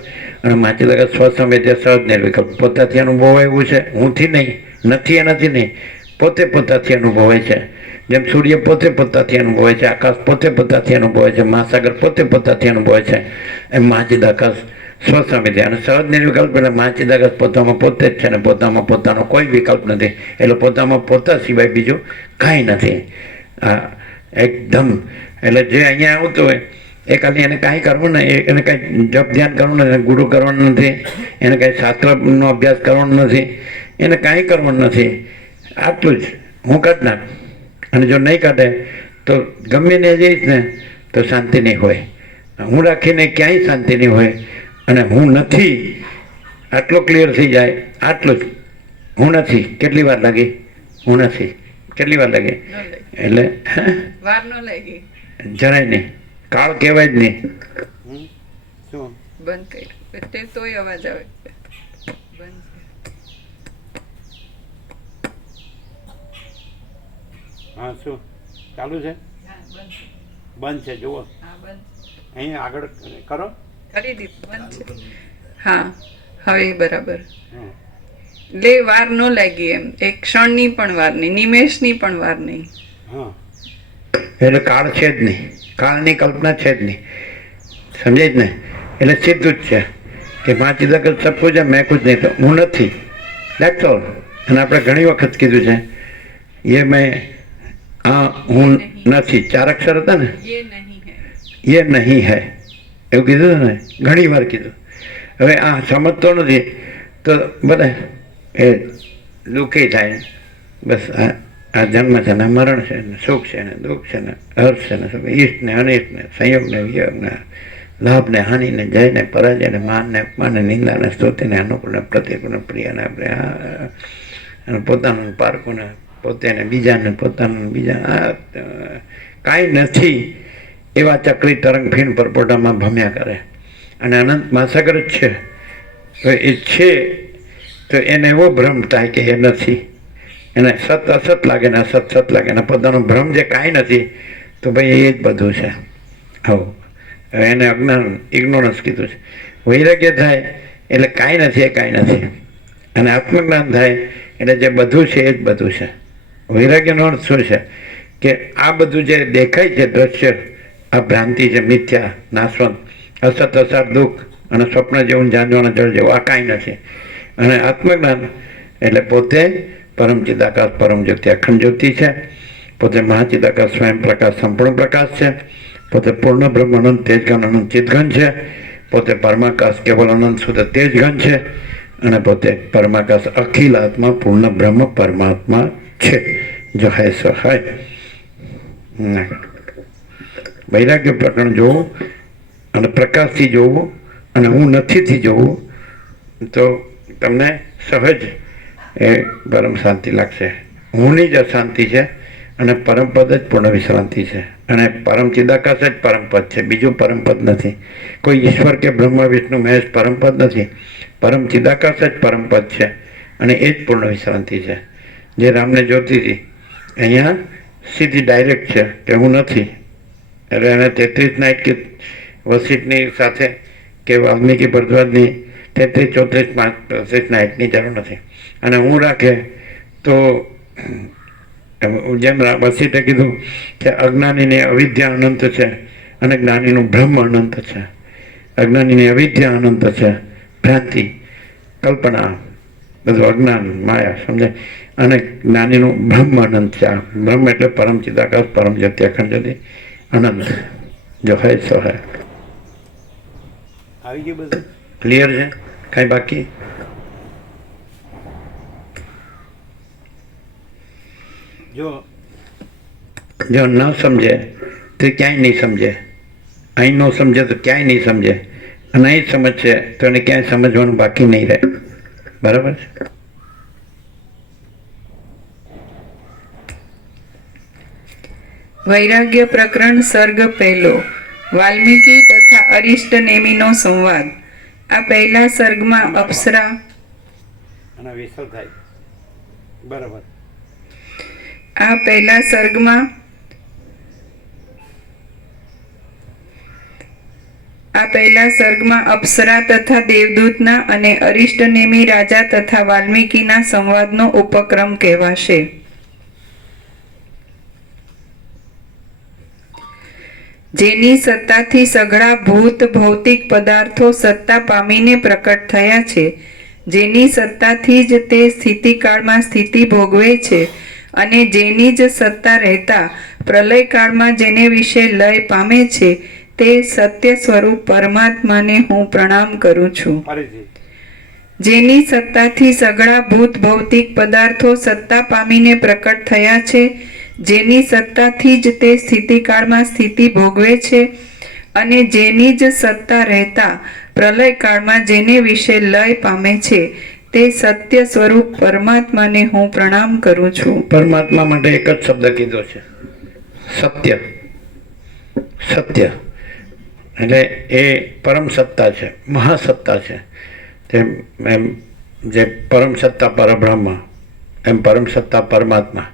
અને માચિદાકાશ સ્વસંવેદ્ય, સહજ નિર્વિકલ્પ. પોતાથી અનુભવાય એવું છે, હુંથી નહીં, નથી એનાથી નહીં, પોતે પોતાથી અનુભવાય છે. જેમ સૂર્ય પોતે પોતાથી અનુભવાય છે, આકાશ પોતે પોતાથી અનુભવાય છે, મહાસાગર પોતે પોતાથી અનુભવાય છે. એમ માચિદાકાશ સ્વસંવેદ્ય અને સહજ નિર્વિકલ્પ. એટલે માચિદાકાશ પોતામાં પોતે જ છે અને પોતામાં પોતાનો કોઈ વિકલ્પ નથી. એટલે પોતામાં પોતા સિવાય બીજું કાંઈ નથી. આ એકદમ. એટલે જે અહીંયા આવતું હોય એ ખાલી એને કાંઈ કરવું ને એને કાંઈ જપ ધ્યાન કરવું નથી, ગુરુ કરવાનું નથી, એને કાંઈ શાસ્ત્રનો અભ્યાસ કરવાનો નથી, એને કાંઈ કરવાનું નથી. આટલું જ હું કાઢ નાખ. અને જો નહીં કાઢે તો ગમે ને જઈશ ને તો શાંતિ નહીં હોય. હું રાખીને ક્યાંય શાંતિ નહીં હોય. અને હું નથી આટલો ક્લિયર થઈ જાય, આટલું જ. હું નથી કેટલી વાર લાગી? હું નથી કેટલી વાર લાગી? એટલે વાર ન લાગી, જરાય નહીં. કાળ કહેવાય જ નહીં. શું બંધ કર્યું એટલે તોય અવાજ આવે. બંધ. હા શું ચાલુ છે? હા, બંધ. બંધ છે જુઓ હા, બંધ. અહીંયા આગળ કરો. કરી દીધું, બંધ છે. હા, હવે બરાબર. હમ. એટલે વાર ન લાગી એમ, એક ક્ષણની પણ વાર નહીં, નિમેષની પણ વાર નહીં. હા એટલે કાળ છે જ નહીં, કાળની કલ્પના છે જ નહીં. સમજાય જ ને? એટલે સીધું જ છે કે પાંચ જગત સબ કુછ है, मैं कुछ नहीं. તો હું નથી, દેટ્સ ઓલ. અને આપણે ઘણી વખત કીધું છે ये मैं હું નથી. 4 અક્ષર હતા ને, ये नहीं है, ये નહીં હૈ એવું કીધું ને, ઘણી વાર કીધું. હવે આ સમજતો નથી તો ભલે એ દુઃખી થાય. બસ આ જન્મ છે ને મરણ છે ને સુખ છે ને દુઃખ છે ને હર્ષ છે ને સુખ, ઈષ્ટ ને અનિષ્ટ ને સંયોગ ને વિયોગ ને લાભ ને હાનિ ને જય ને પરાજય ને માન ને અપમાન ને નિંદા ને સ્તુતિ ને અનુકૂળ ને પ્રતિકૂળ ને પ્રિય ને આપણે પોતાનું પારકું ને પોતે ને બીજાને પોતાનું બીજા કાંઈ નથી એવા ચક્રી તરંગ ફીણ પરપોટામાં ભમ્યા કરે. અને અનંત મહાસાગર જ છે. તો એ છે તો એને એવો ભ્રમ થાય કે એ નથી. એને સત અસત લાગે ને અસત સત લાગે ને પોતાનો ભ્રમ જે કાંઈ નથી તો ભાઈ એ જ બધું છે. આવું એને અજ્ઞાન ઇગ્નોરન્સ કીધું છે. વૈરાગ્ય થાય એટલે કાંઈ નથી એ કાંઈ નથી. અને આત્મજ્ઞાન થાય એટલે જે બધું છે એ જ બધું છે. વૈરાગ્યનો અર્થ શું છે કે આ બધું જે દેખાય છે દ્રશ્ય, આ ભ્રાંતિ છે, મિથ્યા, નાશવંત, અસત અસાર, દુઃખ અને સ્વપ્ન જેવું જાણવાના જળ જેવું આ કાંઈ નથી. અને આત્મજ્ઞાન એટલે પોતે પરમ ચિદાકાશ પરમ જ્યોતિ અખંડ જ્યોતિ છે. પોતે મહાચિદાકાશ સ્વયં પ્રકાશ સંપૂર્ણ પ્રકાશ છે. પોતે પૂર્ણ બ્રહ્મ અનંત તેજઘન અનંત ચિતઘન છે. પોતે પરમાકાશ કેવલ અનંત શુદ્ધ તેજઘન છે. અને પોતે પરમાકાશ અખિલ આત્મા પૂર્ણ બ્રહ્મ પરમાત્મા છે. જો હૈ સો હૈ. વૈરાગ્ય પ્રકરણ જોવું અને પ્રકાશથી જોવું અને હું નથીથી જોવું તો તમને સહજ એ પરમ શાંતિ લાગશે. હુંની જ અશાંતિ છે અને પરમપદ જ પૂર્ણ વિશ્રાંતિ છે. અને પરમ ચિદાકાશ જ પરમપદ છે, બીજું પરમપદ નથી. કોઈ ઈશ્વર કે બ્રહ્મા વિષ્ણુ મહેશ પરમપદ નથી. પરમ ચિદાકાશ જ પરમપદ છે અને એ જ પૂર્ણ વિશ્રાંતિ છે. જે રામને જોતી હતી અહીંયા સીધી ડાયરેક્ટ છે કે હું નથી. એટલે એને 33 નાઇટ કે વસિષ્ઠની સાથે કે વાલ્મીકી ભરદ્વાજની 33, 34, 35 નાઇટની જરૂર નથી. અને હું રાખે તો જેમ વસિષ્ઠે કીધું કે અજ્ઞાનીની અવિદ્યા અનંત છે અને જ્ઞાનીનું બ્રહ્મ અનંત છે. અજ્ઞાનીની અવિદ્યા અનંત છે, ભ્રાંતિ, કલ્પના, બધું અજ્ઞાન, માયા, સમજાય. અને જ્ઞાનીનું બ્રહ્મ અનંત છે. આ બ્રહ્મ એટલે પરમ ચિદાકાશ પરમ જ્યોતિ અખંડ જ્યોતિ અનંત. જો હૈ સો હૈ. આવી ગયું બધું ક્લિયર છે? કાંઈ બાકી? જો ન સમજે તો ક્યાંય નહીં સમજે. અહીં ન સમજે તો ક્યાંય નહીં સમજે. અને અહીં સમજશે તો એને ક્યાંય સમજવાનું બાકી નહીં રહે. બરાબર છે? વૈરાગ્ય પ્રકરણ સર્ગ પહેલો. વાલ્મીકી તથા અરિષ્ટ નેમિનો સંવાદ. આ પહેલા સર્ગમાં અપ્સરા અને વિસર થાય. બરાબર. આ પહેલા સર્ગમાં અપ્સરા તથા દેવદૂતના અને અરિષ્ટ નેમિ રાજા તથા વાલ્મીકીના સંવાદનો ઉપક્રમ કહેવાશે. જેની સત્તાથી સઘળા ભૂત ભૌતિક પદાર્થો સત્તા પામીને પ્રકટ થયા છે, જેની સત્તાથી જ તે સ્થિતિકાળમાં સ્થિતિ ભોગવે છે અને જેની જ સત્તા રહેતા પ્રલયકાળમાં જેને વિશે લય પામે છે તે સત્ય સ્વરૂપ પરમાત્માને હું પ્રણામ કરું છું. જેની સત્તાથી સઘળા ભૂત ભૌતિક પદાર્થો સત્તા પામીને પ્રકટ થયા છે, જેની સત્તાથી જ તે સ્થિતિકાળમાં સ્થિતિ ભોગવે છે, અને જેની જ સત્તા રહેતા પ્રલયકાળમાં જેને વિશે લય પામે છે, તે સત્ય સ્વરૂપ પરમાત્માને હું પ્રણામ કરું છું. પરમાત્મા માટે એક જ શબ્દ કીધો છે, સત્ય. સત્ય એટલે એ પરમ સત્તા છે, મહાસત્તા છે. એમ જે પરમ સત્તા પરબ્રહ્મ, એમ પરમ સત્તા પરમાત્મા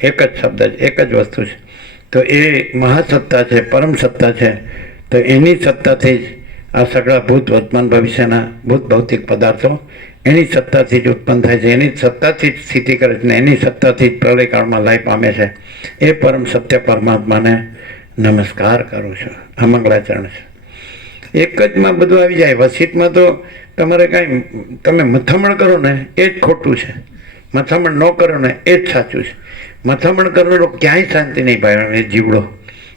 એક જ શબ્દ છે, એક જ વસ્તુ છે. તો એ મહાસત્તા છે, પરમ સત્તા છે. તો એની સત્તાથી જ આ સગળા ભૂત વર્તમાન ભવિષ્યના ભૂત ભૌતિક પદાર્થો એની સત્તાથી જ ઉત્પન્ન થાય છે, એની સત્તાથી જ સ્થિતિ કરે છે, ને એની સત્તાથી જ પ્રલયકાળમાં લય પામે છે. એ પરમ સત્ય પરમાત્માને નમસ્કાર કરું છું. આ મંગળાચરણ છે. એક જમાં બધું આવી જાય. વસિતમાં તો તમારે કાંઈ તમે મથામણ કરો ને એ જ ખોટું છે, મથામણ ન કરો ને એ જ સાચું છે. મથામણ કરવાનો ક્યાંય શાંતિ નહીં પામે એ જીવડો,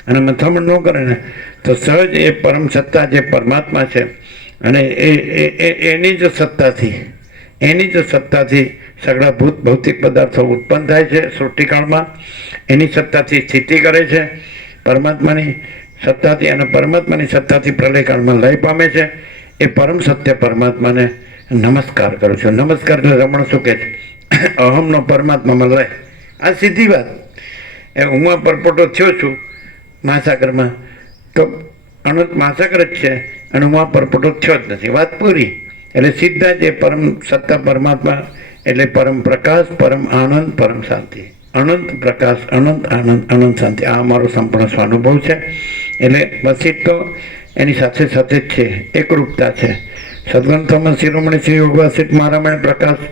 અને મથામણ ન કરે ને તો સહજ એ પરમ સત્તા જે પરમાત્મા છે, અને એની જ સત્તાથી સગળા ભૂત ભૌતિક પદાર્થો ઉત્પન્ન થાય છે સૃષ્ટિકાળમાં. એની સત્તાથી સ્થિતિ કરે છે પરમાત્માની સત્તાથી, અને પરમાત્માની સત્તાથી પ્રલયકાળમાં લય પામે છે. એ પરમ સત્ય પરમાત્માને નમસ્કાર કરું છું. નમસ્કાર એટલે રમણ શું કહે છે, અહમનો પરમાત્મામાં લય. આ સીધી વાત. એ હું પરપોટો થયો છું મહાસાગરમાં, તો અનંત મહાસાગર જ છે, અને હું આ પરપોટો થયો જ નથી. વાત પૂરી. એટલે સીધા જ એ પરમ સત્તા પરમાત્મા એટલે પરમ પ્રકાશ, પરમ આનંદ, પરમ શાંતિ. અનંત પ્રકાશ, અનંત આનંદ, અનંત શાંતિ. આ અમારો સંપૂર્ણ સ્વાનુભવ છે. એટલે વસિત તો એની સાથે સાથે જ છે, એકરૂપતા છે. સદગ્રંથોમાં શિરોમણી શ્રી યોગ વસિત મહારામાયણ પ્રકાશ,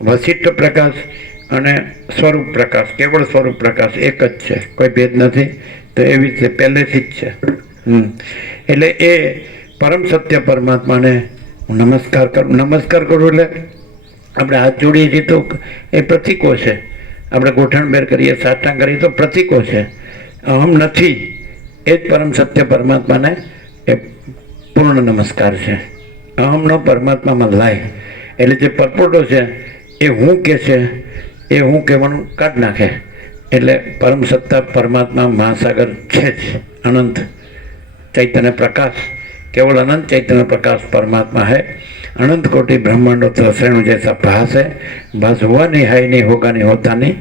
વસિષ્ઠ પ્રકાશ અને સ્વરૂપ પ્રકાશ, કેવળ સ્વરૂપ પ્રકાશ એક જ છે, કોઈ ભેદ નથી. તો એવી રીતે પહેલેથી જ છે. એટલે એ પરમ સત્ય પરમાત્માને હું નમસ્કાર કરું. નમસ્કાર કરું એટલે આપણે હાથ જોડીએ છીએ તો એ પ્રતીકો છે. આપણે ગોઠણબેર કરીએ, સાષ્ટાંગ કરીએ તો પ્રતીકો છે. અહમ નથી, એ જ પરમ સત્ય પરમાત્માને એ પૂર્ણ નમસ્કાર છે. અહમનો પરમાત્મામાં લાય એટલે જે પરપોટો છે એ હું કે છે, એ હું કહેવાનું કાઢ નાખે. એટલે પરમ સત્તા પરમાત્મા મહાસાગર છે જ, અનંત चैतन्य प्रकाश, केवल अनंत चैतन्य प्रकाश परमात्मा है। अनंत कोटि ब्रह्मांडों तो श्रेणु जैसा भास है, भास हुआ नहीं, है नहीं, होगा नहीं, होता नहीं,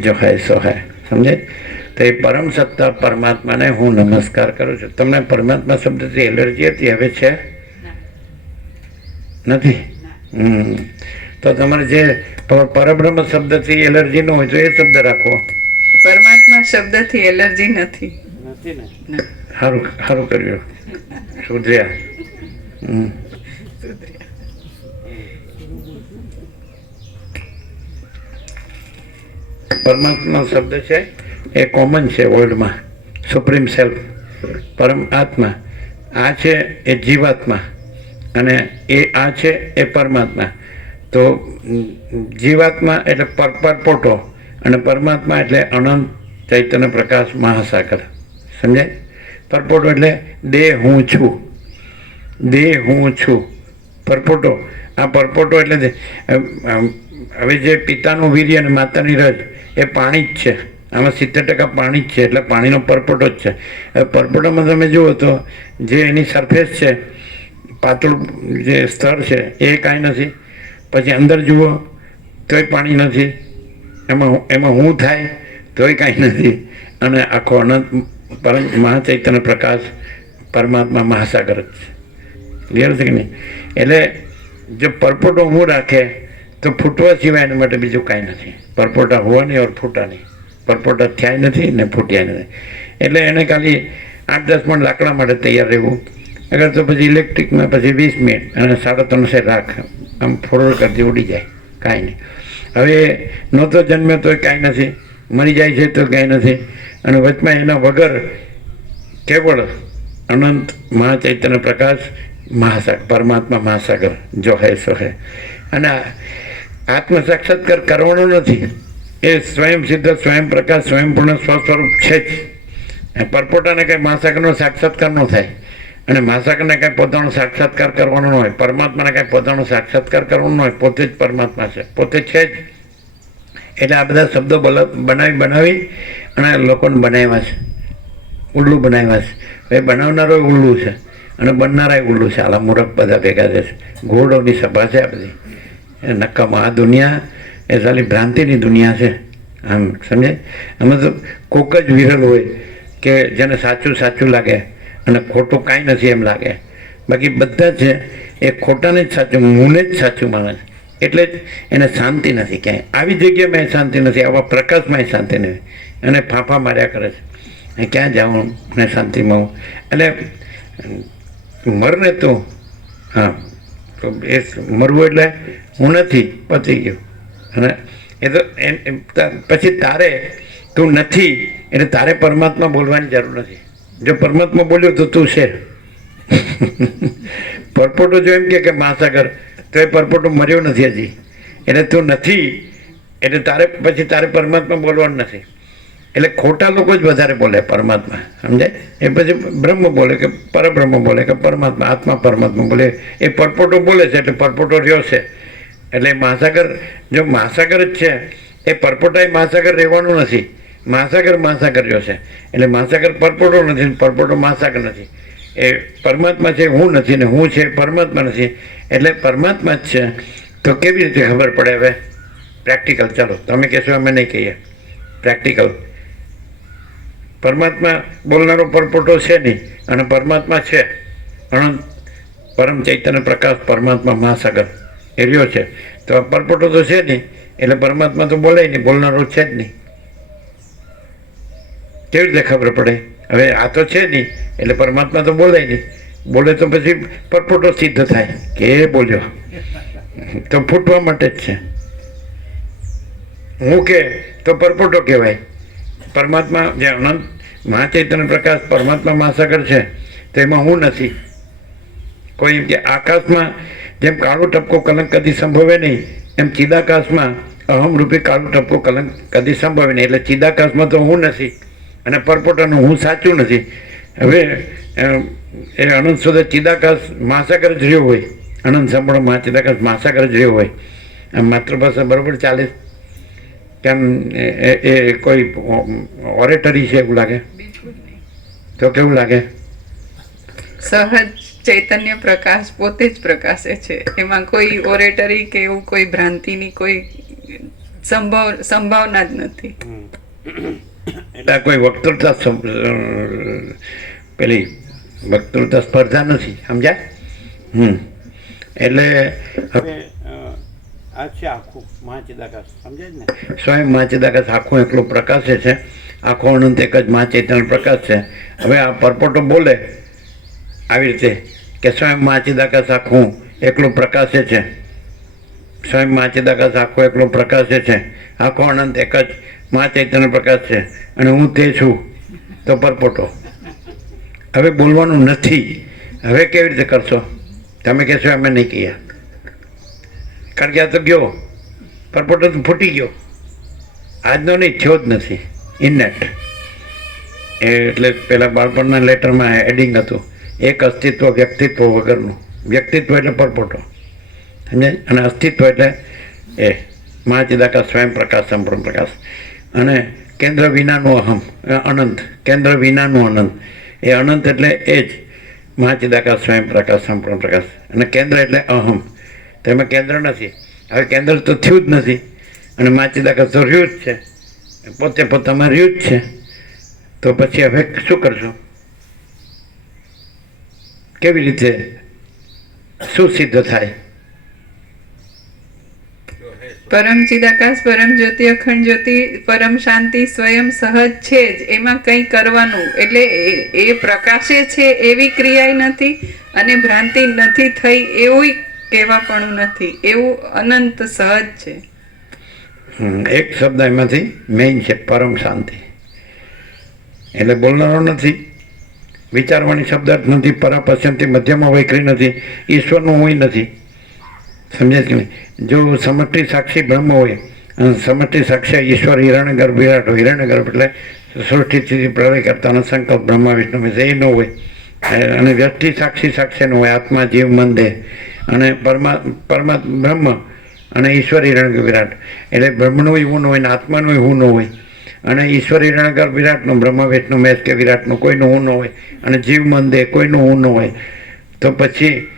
जो है सो है। समझे? तो ये परम सत्ता परमात्मा ने हूँ नमस्कार करूँ छूँ। तमने परमात्मा शब्द थी एलर्जी थी, हवे छे नहीं? तो तमारे जे परब्रह्म शब्द थी एलर्जी न हो तो ये शब्द राखो। परमात्मा शब्द थी एलर्जी नहीं। हारू हारू कर्यो, सुधर्या। परमात्मा शब्द है ए कॉमन है वर्ल्ड में, सुप्रीम सेल्फ, परम आत्मा आ छे ए जीवात्मा अने ए आ छे ए परमात्मा। तो जीवात्मा एटले परपोटो अने परमात्मा एटले अनंत चैतन्य प्रकाश महासागर। समझे? परपोटो एटले देह हूँ छू, देह हूँ छू, परपोटो आ परपोटो एटले हवे जे पितानुं वीर्य अने मातानी रज ए पाणी ज छे। आमां 70% पाणी ज छे, एटले पाणीनो परपोटो ज छे। परपोटामां तमे जुओ तो जे एनी सरफेस छे, पातळुं जे स्तर छे ए कांई नथी, पछी अंदर जुओ तोय पाणी नथी, एमां हुं थाय तोय कांई नथी, अने आखो अनंत परम महाचैतन्य प्रकाश परमात्मा महासागर ज छे। क्लियर छे के नहीं? एटले जो परपोटो हुं राखे तो फूटवा सिवाय एना माटे बीजुं कांई नथी। परपोटा होवा नहीं और फूटा नहीं, परपोटा थयाय नथी ने फूट्या नथी। एटले एने खाली 8-10 मण लाकड़ा माटे तैयार रहेवुं। अगर तो पछी इलेक्ट्रिक में पछी 20 मिनिट अने 3.5 राख आम फॉरवर्ड करती उड़ी जाए, कांई नहीं। हवे नहोतो जन्म्यो तो कांई नथी, मरी जाय छे तो कांई नथी, अने वचमां एना वगर केवल अनंत महाचैतन्य प्रकाश महासागर परमात्मा महासागर जो है सो है। अने आत्म साक्षात्कार करवानो नथी, ए स्वयं सिद्ध स्वयं प्रकाश स्वयं पूर्ण स्वस्वरूप छे ज। પરપોટાને કંઈ મહાસાગરનો સાક્ષાત્કાર ન થાય અને મહાસાગરને કંઈ પોતાનો સાક્ષાત્કાર કરવાનો ન હોય, પરમાત્માને કંઈ પોતાનો સાક્ષાત્કાર કરવાનો ન હોય, પોતે જ પરમાત્મા છે, પોતે છે જ. એટલે આ બધા શબ્દો બનાવી અને લોકોને બનાવ્યા છે, ઉલ્લુ બનાવ્યા છે. એ બનાવનારો ઉલ્લુ છે અને બનનારા ઉલ્લુ છે. આલા મૂરખ બધા ભેગા છે, ઘોડોની સભા છે આ બધી. એ નક્કામાં આ દુનિયા એ સાલી ભ્રાંતિની દુનિયા છે. આમ સમજે, આમાં તો કોક જ વિરલ હોય કે જેને સાચું સાચું લાગે અને ખોટું કાંઈ નથી એમ લાગે. બાકી બધા છે એ ખોટાને જ સાચું, મૂને જ સાચું માને છે. એટલે જ એને શાંતિ નથી ક્યાંય. આવી જગ્યામાં શાંતિ નથી, આવા પ્રકાશમાં શાંતિ નથી. અને ફાંફા માર્યા કરે છે, ક્યાં જાઉં ને શાંતિમાં હું. એટલે મરને તું, હા, તો એ મરવું એટલે હું નથી, પતી ગયું. અને એ તો પછી તારે તું નથી એટલે તારે પરમાત્મા બોલવાની જરૂર નથી. જો પરમાત્મા બોલ્યો તો તું છે. પરપોટો જો એમ કે મહાસાગર, તો એ પરપોટો મર્યો નથી હજી. એટલે તું નથી એટલે તારે પછી તારે પરમાત્મા બોલવાનું નથી. એટલે ખોટા લોકો જ વધારે બોલે પરમાત્મા, સમજાય? એ પછી બ્રહ્મ બોલે કે પરબ્રહ્મ બોલે કે પરમાત્મા, આત્મા પરમાત્મા બોલે. એ પરપોટો બોલે છે એટલે પરપોટો રહ્યો છે. એટલે મહાસાગર જો મહાસાગર જ છે, એ પરપોટા મહાસાગર રહેવાનું નથી. મહાસાગર રહ્યો છે. એટલે મહાસાગર પરપોટો નથી, પરપોટો મહાસાગર નથી. એ પરમાત્મા છે, હું નથી, ને હું છે પરમાત્મા નથી. એટલે પરમાત્મા જ છે. તો કેવી રીતે ખબર પડે? હવે પ્રેક્ટિકલ. ચાલો તમે કહેશો અમે નહીં કહીએ, પ્રેક્ટિકલ. પરમાત્મા બોલનારો પરપોટો છે નહીં અને પરમાત્મા છે અનંત પરમ ચૈતન્ય પ્રકાશ પરમાત્મા મહાસાગર એ રહ્યો છે. તો પરપોટો તો છે નહીં એટલે પરમાત્મા તો બોલે નહીં, બોલનારો છે જ નહીં. કેવી રીતે ખબર પડે? હવે આ તો છે નહીં એટલે પરમાત્મા તો બોલે નહીં, બોલે તો પછી પરપોટો સિદ્ધ થાય કે બોલ્યો, તો ફૂટવા માટે જ છે. હું કે તો પરપોટો કહેવાય. પરમાત્મા જે અનંત મહાચૈતન્ય પ્રકાશ પરમાત્મા મહાસાગર છે તો એમાં હું નથી. કોઈ એમ કે આકાશમાં જેમ કાળો ટપકો કલંક કદી સંભવે નહીં, એમ ચિદાકાશમાં અહમ રૂપી કાળો ટપકો કલંક કદી સંભવે નહીં. એટલે ચિદાકાશમાં તો હું નથી અને પરપોટાનું હું સાચું નથી. હવે એ અનંત સુધી ચિદાકાશ મહાસાગર જ રહ્યો હોય, અનંત સંપૂર્ણ મહાચિદાકાશ મહાસાગર જ રહ્યો હોય. આમ માતૃભાષા બરાબર ચાલે? કેમ એ કોઈ ઓરેટરી છે એવું લાગે? તો કેવું લાગે? સહજ ચૈતન્ય પ્રકાશ પોતે જ પ્રકાશે છે. એમાં કોઈ ઓરેટરી કે એવું કોઈ ભ્રાંતિની કોઈ સંભાવના જ નથી. એટલે કોઈ વક્તૃતા પેલી વક્તૃતા સ્પર્ધા નથી, સમજ્યા? એટલે હવે આ છે આખું મહાચિદાકાશ, સમજાય ને? સ્વયં મહાચિદાકાશ આખું એકલો પ્રકાશે છે. આખો અનંત એક જ મહાચૈતન્ય પ્રકાશ છે. હવે આ પરપોટો બોલે આવી રીતે કે સ્વયં મહાચિદાકાશ આખું એકલો પ્રકાશે છે, સ્વયં મહાચિદાકાશ આખો એકલો પ્રકાશે છે, આખો અનંત એક જ મહાચૈતન્ય પ્રકાશ છે અને હું તે છું, તો પરપોટો. હવે બોલવાનું નથી. હવે કેવી રીતે કરશો? તમે કહેશો અમે નહીં કહીએ, કારણ કે આ તો ગયો પરપોટો તો ફૂટી ગયો. આજનો નહીં, થયો જ નથી, ઇનેટ. એટલે પેલા બાળપણના લેટરમાં એડિંગ હતું, એક અસ્તિત્વ વ્યક્તિત્વ વગરનું. વ્યક્તિત્વ એટલે પરપોટો, સમજાય? અને અસ્તિત્વ એટલે એ મહાચિદાકાશ સ્વયં પ્રકાશ સંપૂર્ણ પ્રકાશ. અને કેન્દ્ર વિનાનું અહમ અનંત, કેન્દ્ર વિનાનું અનંત. એ અનંત એટલે એ જ મહાચિદાકાશ સ્વયં પ્રકાશ સંપૂર્ણ પ્રકાશ. અને કેન્દ્ર એટલે અહમ, તેમાં કેન્દ્ર નથી. હવે કેન્દ્ર તો થયું જ નથી અને મહાચિદાકાશ તો રહ્યું જ છે, પોતે પોતામાં રહ્યું જ છે. તો પછી હવે શું કરશો? કેવી રીતે શું સિદ્ધ થાય? પરમ ચિદાકાશ પરમ જ્યોતિ અખંડ જ્યોતિ પરમ શાંતિ સ્વયં સહજ છે જ. એમાં કંઈ કરવાનું એટલે એ પ્રકાશે છે એવી ક્રિયા નથી અને ભ્રાંતિ નથી થઈ એવું કહેવા પણ નથી. એવું અનંત સહજ છે. એક શબ્દ એમાંથી મેઇન છે, પરમ શાંતિ. એટલે બોલનારો નથી, વિચારવાની શબ્દ નથી, પરાપશ્યંતી મધ્યમાં વૈખરી નથી, ઈશ્વરનું હું નથી. સમજે કે નહીં? જો સમષ્ટિ સાક્ષી બ્રહ્મ હોય અને સમષ્ટિ સાક્ષી ઈશ્વર હિરણ્ય ગર્ભ વિરાટ હોય. હિરણ્ય ગર્ભ એટલે સૃષ્ટિથી પ્રલય કરતાનો સંકલ્પ બ્રહ્મા વિષ્ણુ મહેશ એ ન હોય, અને વ્યક્તિ સાક્ષી સાક્ષીનો હોય, આત્મા જીવ મન દેહ અને પરમાત્મા બ્રહ્મ અને ઈશ્વરી રણગર વિરાટ. એટલે બ્રહ્મનું હું ન હોય ને આત્માનું હું ન હોય, અને ઈશ્વરી રણગર વિરાટનું બ્રહ્મા વિષ્ણુ મહેશ કે વિરાટનું કોઈનું હું ન હોય, અને જીવ મન દેહ કોઈનું હું ન હોય. તો પછી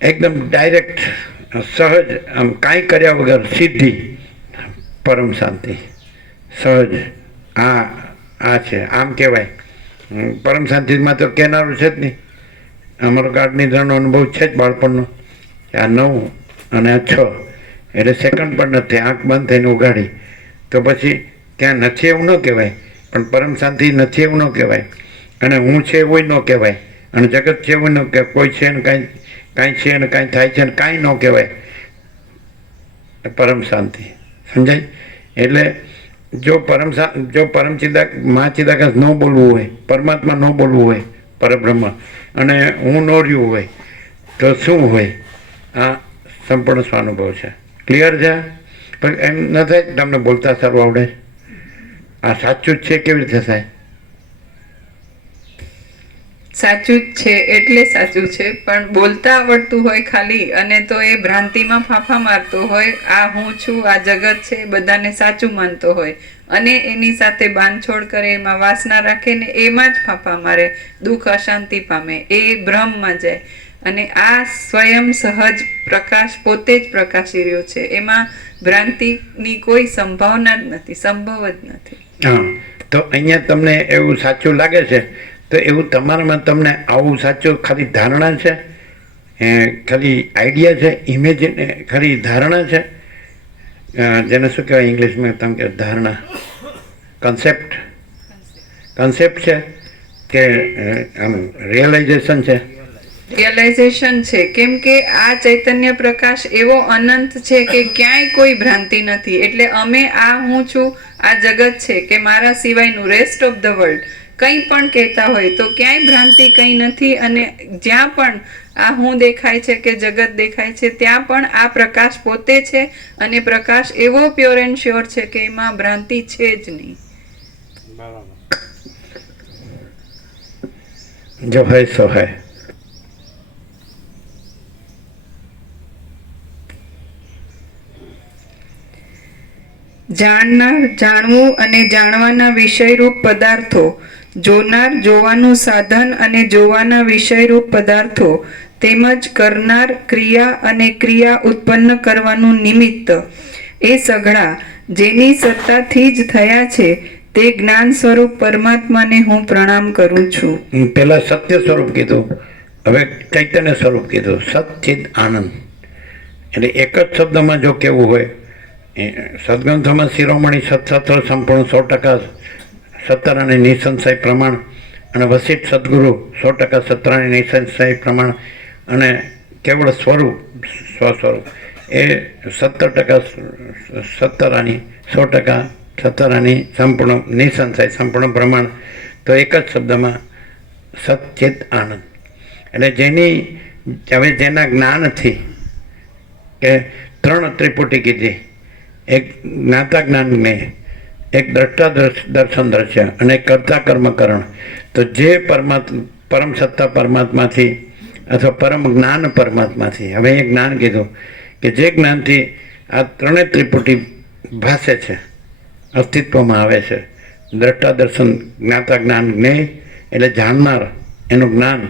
એકદમ ડાયરેક્ટ સહજ આમ કાંઈ કર્યા વગર સીધી પરમ શાંતિ સહજ આ છે. આમ કહેવાય પરમ શાંતિમાં તો કહેનારું છે જ નહીં. અમારો ગાઢનિદ્રાનો અનુભવ છે જ બાળપણનો. આ 9 અને આ 6 એટલે સેકન્ડ પણ નથી. આંખ બંધ થઈને ઉગાડી તો પછી ત્યાં નથી એવું ન કહેવાય, પણ પરમ શાંતિ નથી એવું ન કહેવાય, અને હું છે એવું ન કહેવાય, અને જગત છે એવું ન કહેવાય. કોઈ છે ને કાંઈ છે ને કાંઈ થાય છે ને કાંઈ ન કહેવાય. પરમ શાંતિ સમજાય. એટલે જો પરમ મા ચિદાકાશ ન બોલવું હોય, પરમાત્મા ન બોલવું હોય, પરબ્રહ્મ, અને હું ન રહ્યું હોય તો શું હોય? આ સંપૂર્ણ સ્વાનુભવ છે. ક્લિયર છે? પણ એમ ન થાય તમને બોલતા સારું આવડે, આ સાચું જ છે કેવી રીતે થાય? સાચું જ છે એટલે સાચું છે, પણ બોલતા આવડતું હોય ખાલી, અને તો એ ભ્રાંતિમાં ફાંફા મારતો હોય, આ હું છું, આ જગત છે, બધાને સાચું માનતો હોય, અને એની સાથે બાંધછોડ કરે, એમાં વાસના રાખે ને એમાં જ ફાંફા મારે, દુઃખ અશાંતિ પામે, એ ભ્રમમાં જાય. અને આ સ્વયં સહજ પ્રકાશ પોતે જ પ્રકાશી રહ્યો છે, એમાં ભ્રાંતિની કોઈ સંભાવના જ નથી, સંભવ જ નથી. હા, તો અહીંયા તમને એવું સાચું લાગે છે, તો એવું તમારામાં તમને આવું સાચું ખાલી ધારણા છે, ખાલી આઈડિયા છે, ઇમેજિન ખાલી ધારણા છે, જેને શું કહેવાય ઇંગ્લિશમાં તમે કે ધારણા, કન્સેપ્ટ છે કે આમ રિયલાઇઝેશન છે? રિયલાઇઝેશન છે, કેમ કે આ ચૈતન્ય પ્રકાશ એવો અનંત છે કે ક્યાંય કોઈ ભ્રાંતિ નથી. એટલે અમે આ હું છું, આ જગત છે કે મારા સિવાયનું રેસ્ટ ઓફ ધ વર્લ્ડ કંઈ પણ કહેતા હોય તો ક્યાંય ભ્રાંતિ કંઈ નથી. અને જ્યાં પણ આ હું દેખાય છે કે જગત દેખાય છે ત્યાં પણ આ પ્રકાશ પોતે છે, અને પ્રકાશ એવો પ્યોર એન્ડ શ્યોર છે કે એમાં ભ્રાંતિ છે જ નહીં. જો હોય સો હોય. જાણનાર જાણવું અને જાણવાના વિષયરૂપ પદાર્થો, જોનાર જોવાનું સાધન અને જોવાના વિષયરૂપ પદાર્થો, તેમજ કરનાર ક્રિયા અને ક્રિયા ઉત્પન્ન કરવાનું નિમિત્ત, એ સઘળા જેની સત્તાથી જ થયા છે તે જ્ઞાન સ્વરૂપ પરમાત્માને હું પ્રણામ કરું છું. પહેલા સત્ય સ્વરૂપ કીધું, હવે ચૈતન્ય સ્વરૂપ કીધું. સચ્ચિદ આનંદ એટલે એક જ શબ્દમાં જો કેવું હોય, સદગ્રંથોમાં શિરોમણી સત્સત્ર સંપૂર્ણ 100% સત્તરાની નિસંશય પ્રમાણ, અને વસિષ્ઠ સદગુરુ 100% સત્તરાની નિસંશય પ્રમાણ, અને કેવળ સ્વરૂપ સ્વસ્વરૂપ એ 70% સત્તરાની 100% સત્તરાની સંપૂર્ણ નિસંશય સંપૂર્ણ પ્રમાણ. તો એક જ શબ્દમાં સચ્ચિત આનંદ. એટલે જેના જ્ઞાનથી કે 3 ત્રિપુટી કીધી, એક જ્ઞાતા જ્ઞાનને, એક દ્રષ્ટા દર્શન દ્રશ્ય, અને એક કર્તા કર્મકરણ. તો જે પરમ સત્તા પરમાત્માથી અથવા પરમ જ્ઞાન પરમાત્માથી, હવે એ જ્ઞાન કીધું કે જે જ્ઞાનથી આ 3 ત્રિપુટી ભાસે છે, અસ્તિત્વમાં આવે છે. દ્રષ્ટા દર્શન જ્ઞાતા જ્ઞાન, જ્ઞેય એટલે જાણનાર એનું જ્ઞાન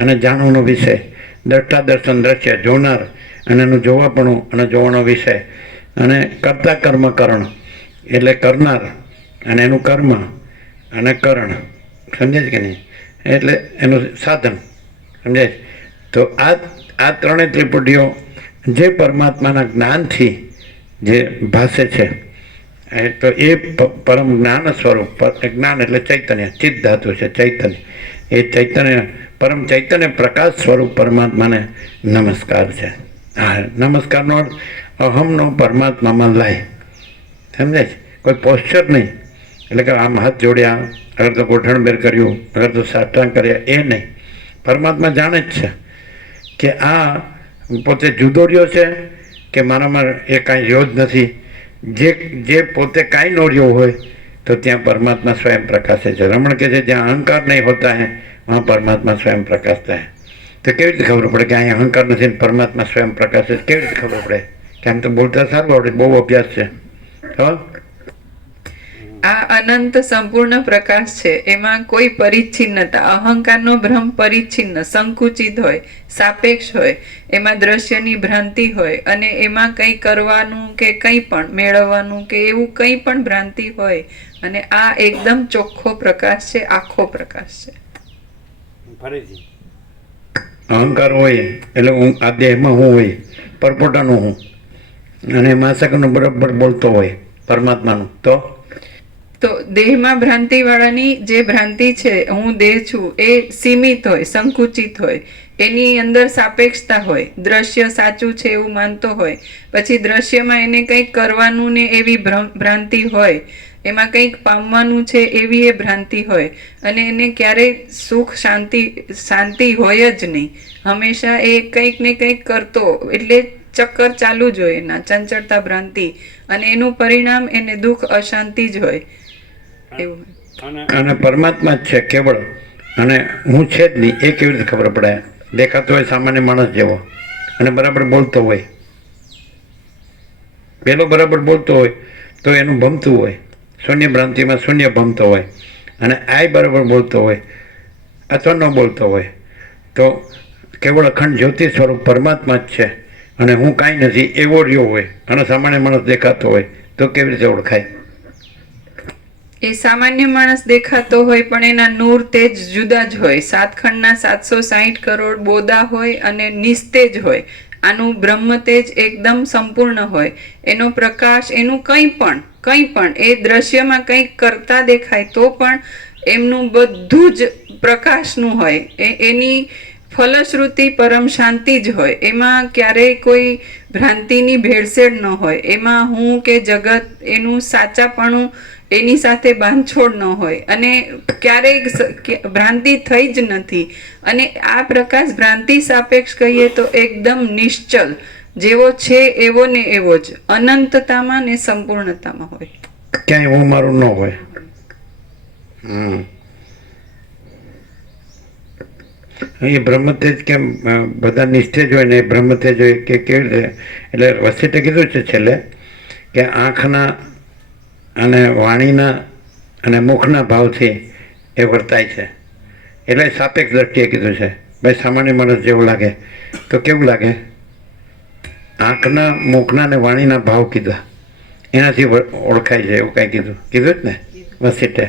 અને જાણવાનો વિષય, દ્રષ્ટા દર્શન દ્રશ્ય જોનાર અને એનું જોવાપણું અને જોવાનો વિષય, અને કર્તા કર્મકરણ એટલે કરનાર અને એનું કર્મ અને કરણ. સમજાય છે કે નહીં? એટલે એનું સાધન. સમજાય? તો આ 3 ત્રિપુટીઓ જે પરમાત્માના જ્ઞાનથી જે ભાસે છે, તો એ પરમ જ્ઞાન સ્વરૂપ, જ્ઞાન એટલે ચૈતન્ય, ચિત્ત ધાતુ છે ચૈતન્ય, એ ચૈતન્ય પરમ ચૈતન્ય પ્રકાશ સ્વરૂપ પરમાત્માને નમસ્કાર છે. હા, નમસ્કારનો અર્થ અહમનો પરમાત્મામાં લાય. સમજાય છે? કોઈ પોસ્ચર નહીં, એટલે કે આમ હાથ જોડ્યા, અગર તો ગોઠણબેર કર્યું, અગર તો સાષ્ટાંગ કર્યા, એ નહીં. પરમાત્મા જાણે જ છે કે આ પોતે જુદો રહ્યો છે કે મારામાં એ કાંઈ રહ્યો જ નથી. જે પોતે કાંઈ ન રહ્યો હોય तो ત્યાં પરમાત્મા સ્વયં પ્રકાશે છે. રમણ કહે છે જ્યાં અહંકાર નહીં હોતા હે વहाँ પરમાત્મા સ્વયં પ્રકાશતા હે. તો કેવી રીતે ખબર પડે કે અહીંયા અહંકાર નથી ને પરમાત્મા સ્વયં પ્રકાશે? કેવી રીતે ખબર પડે? કે આમ તો બોલતા સારું આવડે, બહુ અભ્યાસ છે. તો આ અનંત સંપૂર્ણ પ્રકાશ છે, એમાં કોઈ પરિચ્છિન્નતા, અહંકારનો ભ્રમ પરિચ્છિન્ન સંકુચિત હોય, સાપેક્ષ હોય, એમાં દ્રશ્યની ભ્રાંતિ હોય અને એમાં કંઈ કરવાનું કે કંઈ પણ મેળવવાનું કે એવું કંઈ પણ ભ્રાંતિ હોય અને આ એકદમ ચોખ્ખો પ્રકાશ છે, આખો પ્રકાશ છે. ફરીથી અહંકાર હોય એટલે હું આ દેહમાં હું હોય, પરપોટાનું હું, અને માસકનું બરાબર બોલતો હોય પરમાત્માનું. તો દેહમાં ભ્રાંતિ વાળાની જે ભ્રાંતિ છે, હું દેહ છું, એ સીમિત હોય, સંકુચિત હોય, એની અંદર સાપેક્ષતા હોય, દ્રશ્ય સાચું છે એવું માનતો હોય, પછી દ્રશ્યમાં એને કંઈક કરવાનું ને એવી ભ્રાંતિ હોય, એમાં કંઈક પામવાનું છે એવી એ ભ્રાંતિ હોય, અને એને ક્યારેય સુખ શાંતિ હોય જ નહીં. હંમેશા એ કંઈક ને કંઈક કરતો, એટલે ચક્કર ચાલુ જ હોય એના, ચંચળતા ભ્રાંતિ, અને એનું પરિણામ એને દુઃખ અશાંતિ જ હોય એવું. અને પરમાત્મા જ છે કેવળ, અને હું છે જ નહીં એ કેવી રીતે ખબર પડે? દેખાતો હોય સામાન્ય માણસ જેવો અને બરાબર બોલતો હોય, પેલો બરાબર બોલતો હોય તો એનું ભમતું હોય, શૂન્ય ભ્રાંતિમાં શૂન્ય ભમતો હોય, અને આ બરાબર બોલતો હોય અથવા ન બોલતો હોય, તો કેવળ અખંડ જ્યોતિ સ્વરૂપ પરમાત્મા જ છે અને હું કાંઈ નથી એવો રહ્યો હોય અને સામાન્ય માણસ દેખાતો હોય તો કેવી રીતે ઓળખાય? એ સામાન્ય માણસ દેખાતો હોય પણ એના નૂર તેજ જુદા જ હોય. સાતખંડના 760 કરોડ બોદા હોય અને નિસ્તેજ હોય. આનું બ્રહ્મ તેજ એકદમ સંપૂર્ણ હોય, એનો પ્રકાશ, એનું કંઈ પણ એ દ્રશ્યમાં કંઈક કરતા દેખાય તો પણ એમનું બધું જ પ્રકાશનું હોય. એની ફલશ્રુતિ પરમ શાંતિ જ હોય. એમાં ક્યારેય કોઈ ભ્રાંતિની ભેળસેળ ન હોય. એમાં હું કે જગત એનું સાચાપણું એની સાથે બાંધછોડ ન હોય, અને ક્યારેય ભ્રાંતિ થઈ જ નથી. અને આ પ્રકાશ ભ્રાંતિ સાપેક્ષ કહીએ તો એકદમ નિશ્ચલ, જેવો છે એવો ને એવો જ, અનંતતામાં ને સંપૂર્ણતામાં હોય, ક્યાંય હું મારું ન હોય. એ બ્રહ્મતેજ કેમ બધા નિશ્ચેજ હોય ને એ બ્રહ્મતેજ હોય કે કેવી રીતે? એટલે વસીટે કીધું છે છેલ્લે કે આંખના અને વાણીના અને મુખના ભાવથી એ વર્તાય છે, એટલે સાપેક્ષ દ્રષ્ટિએ કીધું છે. ભાઈ સામાન્ય માણસ જેવું લાગે તો કેવું લાગે? આંખના, મુખના અને વાણીના ભાવ કીધા, એનાથી ઓળખાય છે એવું કાંઈ કીધું જ ને વસીટે.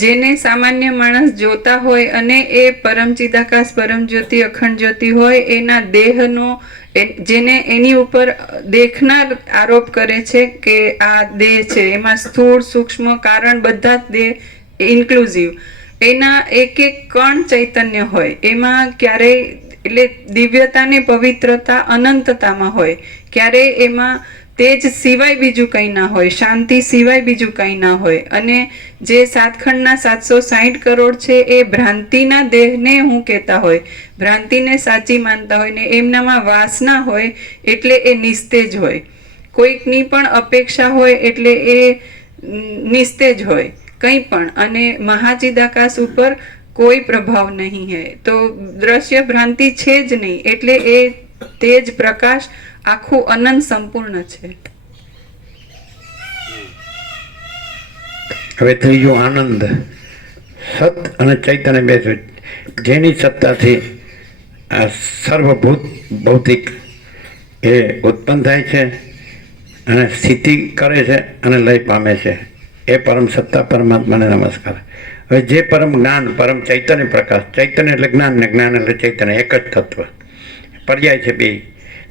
જેને સામાન્ય માણસ જોતા હોય અને એ પરમ ચિદાકાશ પરમ જ્યોતિ અખંડ જ્યોતિ હોય, એના દેહનો જેને એની ઉપર દેખનાર આરોપ કરે છે કે આ દેહ છે, એમાં સ્થૂળ સૂક્ષ્મ કારણ બધા જ દેહ ઇન્ક્લુઝિવ, એના એક એક કણ ચૈતન્ય હોય. એમાં ક્યારેય, એટલે દિવ્યતા ને પવિત્રતા અનંતતામાં હોય, ક્યારેય એમાં તેજ સિવાય બીજું કંઈ ના હોય, શાંતિ સિવાય બીજું કંઈ ના હોય. અને જે સાતખંડના 760 કરોડ છે એ ભ્રાંતિના દેહને હું કહેતા હોય, ભ્રાંતિને સાચી માનતા હોય ને એમનામાં વાસના હોય એટલે એ નિસ્તેજ હોય. કોઈકની પણ અપેક્ષા હોય એટલે એ નિસ્તેજ હોય કંઈ પણ, અને મહાચિદાકાશ ઉપર કોઈ પ્રભાવ નહીં હે, તો દ્રશ્ય ભ્રાંતિ છે જ નહીં, એટલે એ તેજ પ્રકાશ આખું અનંત સંપૂર્ણ છે. હવે ત્રીજું આનંદ. સત અને ચૈતન્ય બે છે, જેની સત્તાથી આ સર્વભૂત ભૌતિક એ ઉત્પન્ન થાય છે અને સ્થિતિ કરે છે અને લય પામે છે, એ પરમ સત્તા પરમાત્માને નમસ્કાર. હવે જે પરમ જ્ઞાન, પરમ ચૈતન્ય પ્રકાશ, ચૈતન્ય એટલે જ્ઞાન ને જ્ઞાન એટલે ચૈતન્ય, એક જ તત્વ, પર્યાય છે બે.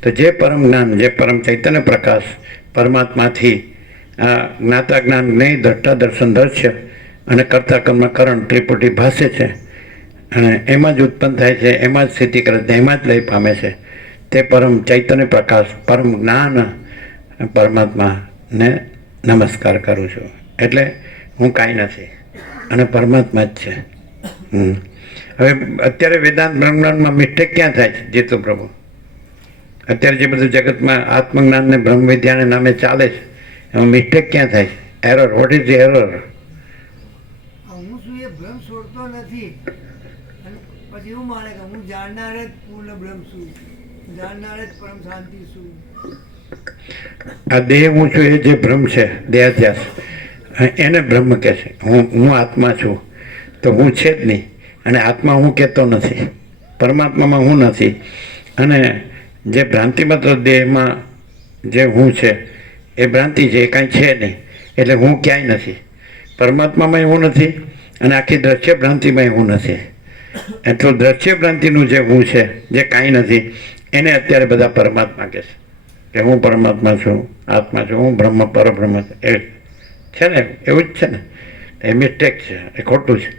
તો જે પરમ જ્ઞાન, જે પરમ ચૈતન્ય પ્રકાશ પરમાત્માથી આ જ્ઞાતા જ્ઞાન, જ્ઞેય, દ્રષ્ટા, દર્શન, દર્શ્ય અને કર્તા કર્મ કરણ ત્રિપુટી ભાસે છે અને એમાં જ ઉત્પન્ન થાય છે, એમાં જ સ્થિતિ કરે છે, એમાં જ લય પામે છે, તે પરમ ચૈતન્ય પ્રકાશ, પરમ જ્ઞાન પરમાત્માને નમસ્કાર કરું છું. એટલે હું કાંઈ નથી અને પરમાત્મા જ છે. હવે અત્યારે વેદાંત બ્રહ્મજ્ઞાનમાં મિસ્ટેક ક્યાં થાય છે જીતુ પ્રભુ? અત્યારે જે બધું જગતમાં આત્મજ્ઞાન ને બ્રહ્મ વિદ્યાને નામે ચાલે છે એમાં મિસ્ટેક ક્યાં થાય છે? Error, what is the error? હું શું એ ભ્રમ છોડતો નથી અને પછી એવું માને કે હું જાણનાર જ પૂર્ણ બ્રહ્મ છું, જાણનાર જ પરમ શાંતિ છું. આ દેહ હું છું એ જે ભ્રમ છે, દેહાધ્યાસ, એને બ્રહ્મ કહે છે. હું આત્મા છું તો હું છે જ નહીં, અને આત્મા હું કહેતો નથી, પરમાત્મામાં હું નથી. અને જે ભ્રાંતિમાત્ર દેહમાં જે હું છે એ ભ્રાંતિ છે, એ કાંઈ છે નહીં, એટલે હું ક્યાંય નથી. પરમાત્મામાંય હું નથી અને આખી દ્રશ્ય ભ્રાંતિમાંય હું નથી. એટલું દ્રશ્ય ભ્રાંતિનું જે હું છે, જે કાંઈ નથી, એને અત્યારે બધા પરમાત્મા કહે છે કે હું પરમાત્મા છું, આત્મા છું, હું બ્રહ્મ પરબ્રહ્મ છું. એ છે ને, એવું જ છે ને. એ મિસ્ટેક છે, એ ખોટું છે.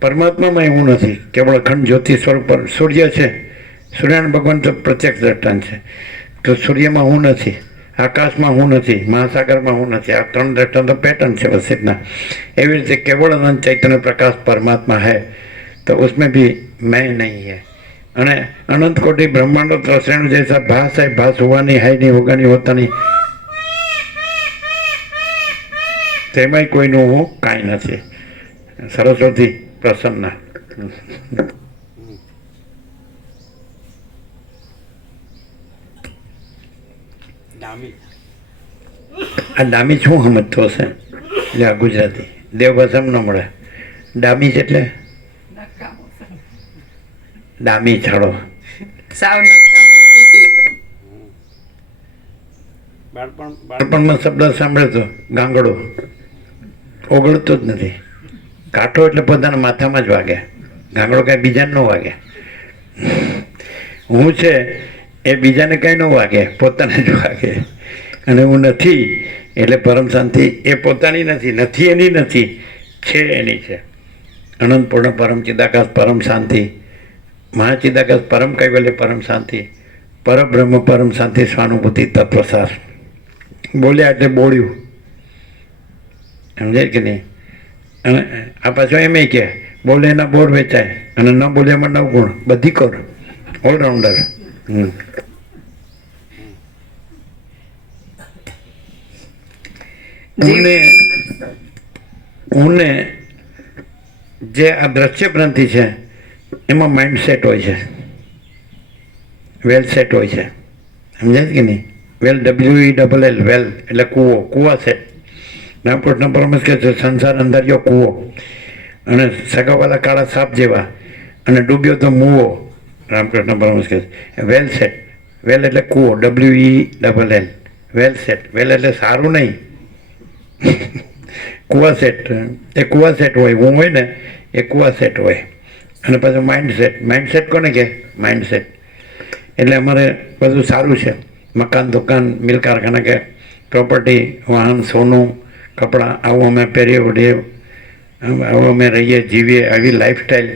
પરમાત્મામાં હું નથી, કેવળ અખંડ જ્યોતિ સ્વરૂપ સૂર્ય છે. સૂર્યનારાયણ ભગવાન તો પ્રત્યક્ષ દ્રષ્ટાંત છે. તો સૂર્યમાં હું નથી, આકાશમાં હું નથી, મહાસાગરમાં હું નથી. આ 3 દ્રષ્ટાંતો પેટર્ન છે વસિતના. એવી રીતે કેવળ અનંત चैतन्य प्रकाश परमात्मा है तो उसमें भी मैं नहीं है. અને અનંત કોટી બ્રહ્માંડો ત્રસેણુ જૈસા ભાસ है, भास हुआ नहीं, है नहीं, होगा नहीं, होता नहीं, તેમાંય કોઈનું હું કાંઈ નથી. સરસ્વતી પ્રસન્ના. ડામી આ ડામી શું સમજતો હશે? એટલે આ ગુજરાતી દેવભાષામાં ન મળે. ડામી એટલે ડામી છાડો. સાવ નકામો, તૂટી. બાળપણમાં શબ્દ સાંભળે તો ગાંગડો ઓગળતો જ નથી. કાંઠો એટલે પોતાના માથામાં જ વાગે, ગાંગડો કાંઈ બીજાને ન વાગે. હું છે એ બીજાને કાંઈ ન વાગે, પોતાને જ વાગે. અને હું નથી એટલે પરમ શાંતિ એ પોતાની નથી, નથી એની નથી, છે એની છે. અનંત પૂર્ણ પરમ ચિદાકાશ પરમ શાંતિ, મહાચિદાકાશ પરમ કૈવલ્ય પરમ શાંતિ, પરબ્રહ્મ પરમ શાંતિ, સ્વાનુભૂતિ તત્વસાર. બોલ્યા એટલે બોલ્યું, સમજાય કે નહીં? અને આ પાછો એમ કે બોલે એના બોર વેચાય અને ન બોલ્યામાં 9 ગુણ, બધી કર, ઓલરાઉન્ડર. હું જે આ દ્રશ્ય ભ્રાંતિ છે એમાં માઇન્ડ સેટ હોય છે, વેલ સેટ હોય છે, સમજાય કે નહીં? વેલ, WELL, વેલ એટલે કૂવો, કૂવા સેટ. રામકૃષ્ણ પરમહંસ કહે છે સંસાર અંધાર્યો કૂવો, અને સગાવાલા કાળા સાપ જેવા, અને ડૂબ્યો તો મૂવો. રામકૃષ્ણ પરમહંસ કહે છે વેલ સેટ. વેલ એટલે કૂવો, WELL, વેલ સેટ. વેલ એટલે સારું નહીં, કુવા સેટ. એ કુવા સેટ હોય, હું હોય ને એ કુવા સેટ હોય. અને પાછું માઇન્ડ સેટ. માઇન્ડ સેટ કોને કહે? Mind set. એટલે અમારે બધું સારું છે, મકાન, દુકાન, મિલ, કારખાના કે પ્રોપર્ટી, વાહન, સોનું, કપડાં, આવું અમે પહેરીએ ઓઢીએ, આવું અમે રહીએ, જીવીએ, આવી લાઈફસ્ટાઈલ.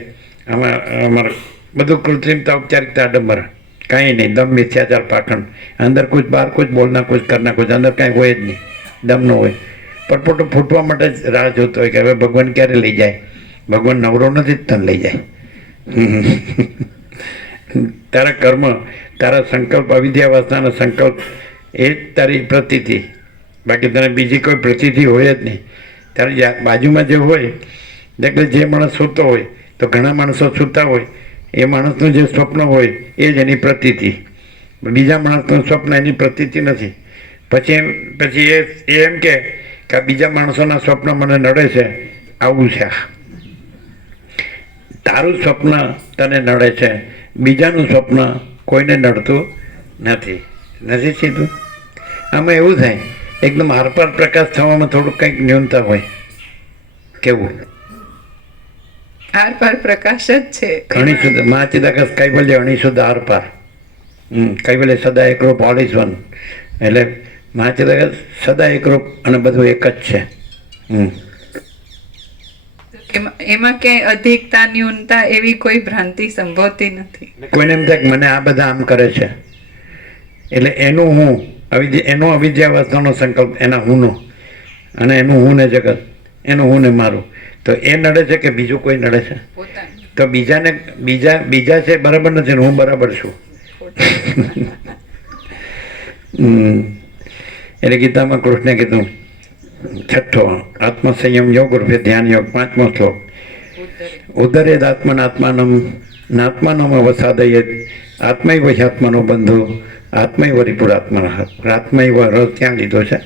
આમાં અમારે બધું કૃત્રિમતા, ઔપચારિકતા, આડંબર, કાંઈ નહીં. દમ, મિથ્યાચાર, પાખંડ, અંદર કુછ બહાર કુછ, બોલના કુછ, કરના કુછ, અંદર કાંઈ હોય જ નહીં, દમ ન હોય. પરપોટો ફૂટવા માટે જ રાહ જોતો હોય કે હવે ભગવાન ક્યારે લઈ જાય. ભગવાન નવરો નથી, તને લઈ જાય. તારા કર્મ, તારા સંકલ્પ, અવિદ્યા વાસનાના સંકલ્પ, એ જ તારી પ્રતીતિ. બાકી તને બીજી કોઈ પ્રતીતિ હોય જ નહીં. તારી બાજુમાં જે હોય, એટલે જે માણસ સૂતો હોય તો ઘણા માણસો સૂતા હોય, એ માણસનું જે સ્વપ્ન હોય એ જ એની પ્રતીતિ. બીજા માણસનું સ્વપ્ન એની પ્રતીતિ નથી. પછી એ એમ કે આ બીજા માણસોના સ્વપ્ન મને નડે છે, આવું છે. તારું સ્વપ્ન તને નડે છે, બીજાનું સ્વપ્ન કોઈને નડતું નથી. નથી સીધું. આમાં એવું થાય, એકદમ આરપાર પ્રકાશ થવામાં થોડુંક કંઈક ન્યૂનતા હોય. કેવું? આરપાર પ્રકાશ જ છે. ઘણી શુદ્ધ મહાચિદાકાશ કૈવલ્ય, અણી શુદ્ધ આરપાર. કૈવલ્ય સદા એકરૂપ, ઓલ ઇઝ વન. એટલે મહાચિદાકાશ સદા એકરૂપ અને બધું એક જ છે. એમાં ક્યાંય અધિકતા, ન્યૂનતા એવી કોઈ ભ્રાંતિ સંભવતી નથી. કોઈને એમ થાય કે મને આ બધા આમ કરે છે, એટલે એનું હું, એનો અવિદ્યાવસ્થાનો સંકલ્પ, એના હુંનો, અને એનું હું ને જગત, એનું હું ને મારું. તો એ નડે છે કે બીજું કોઈ નડે છે? તો બીજા છે બરાબર નથી, હું બરાબર છું. એટલે ગીતામાં કૃષ્ણે કીધું છઠ્ઠો આત્મસંયમ યોગ રૂપે ધ્યાન યોગ, 5મો શ્લોક ઉદરેદ આત્મનાત્માનમ નાત્માનમ અવસાદયેત આત્મૈવ હ્યાત્માનો બંધુ આત્મૈવ રિપુરાત્મન. આત્મૈવ રસ ત્યાં લીધો છે.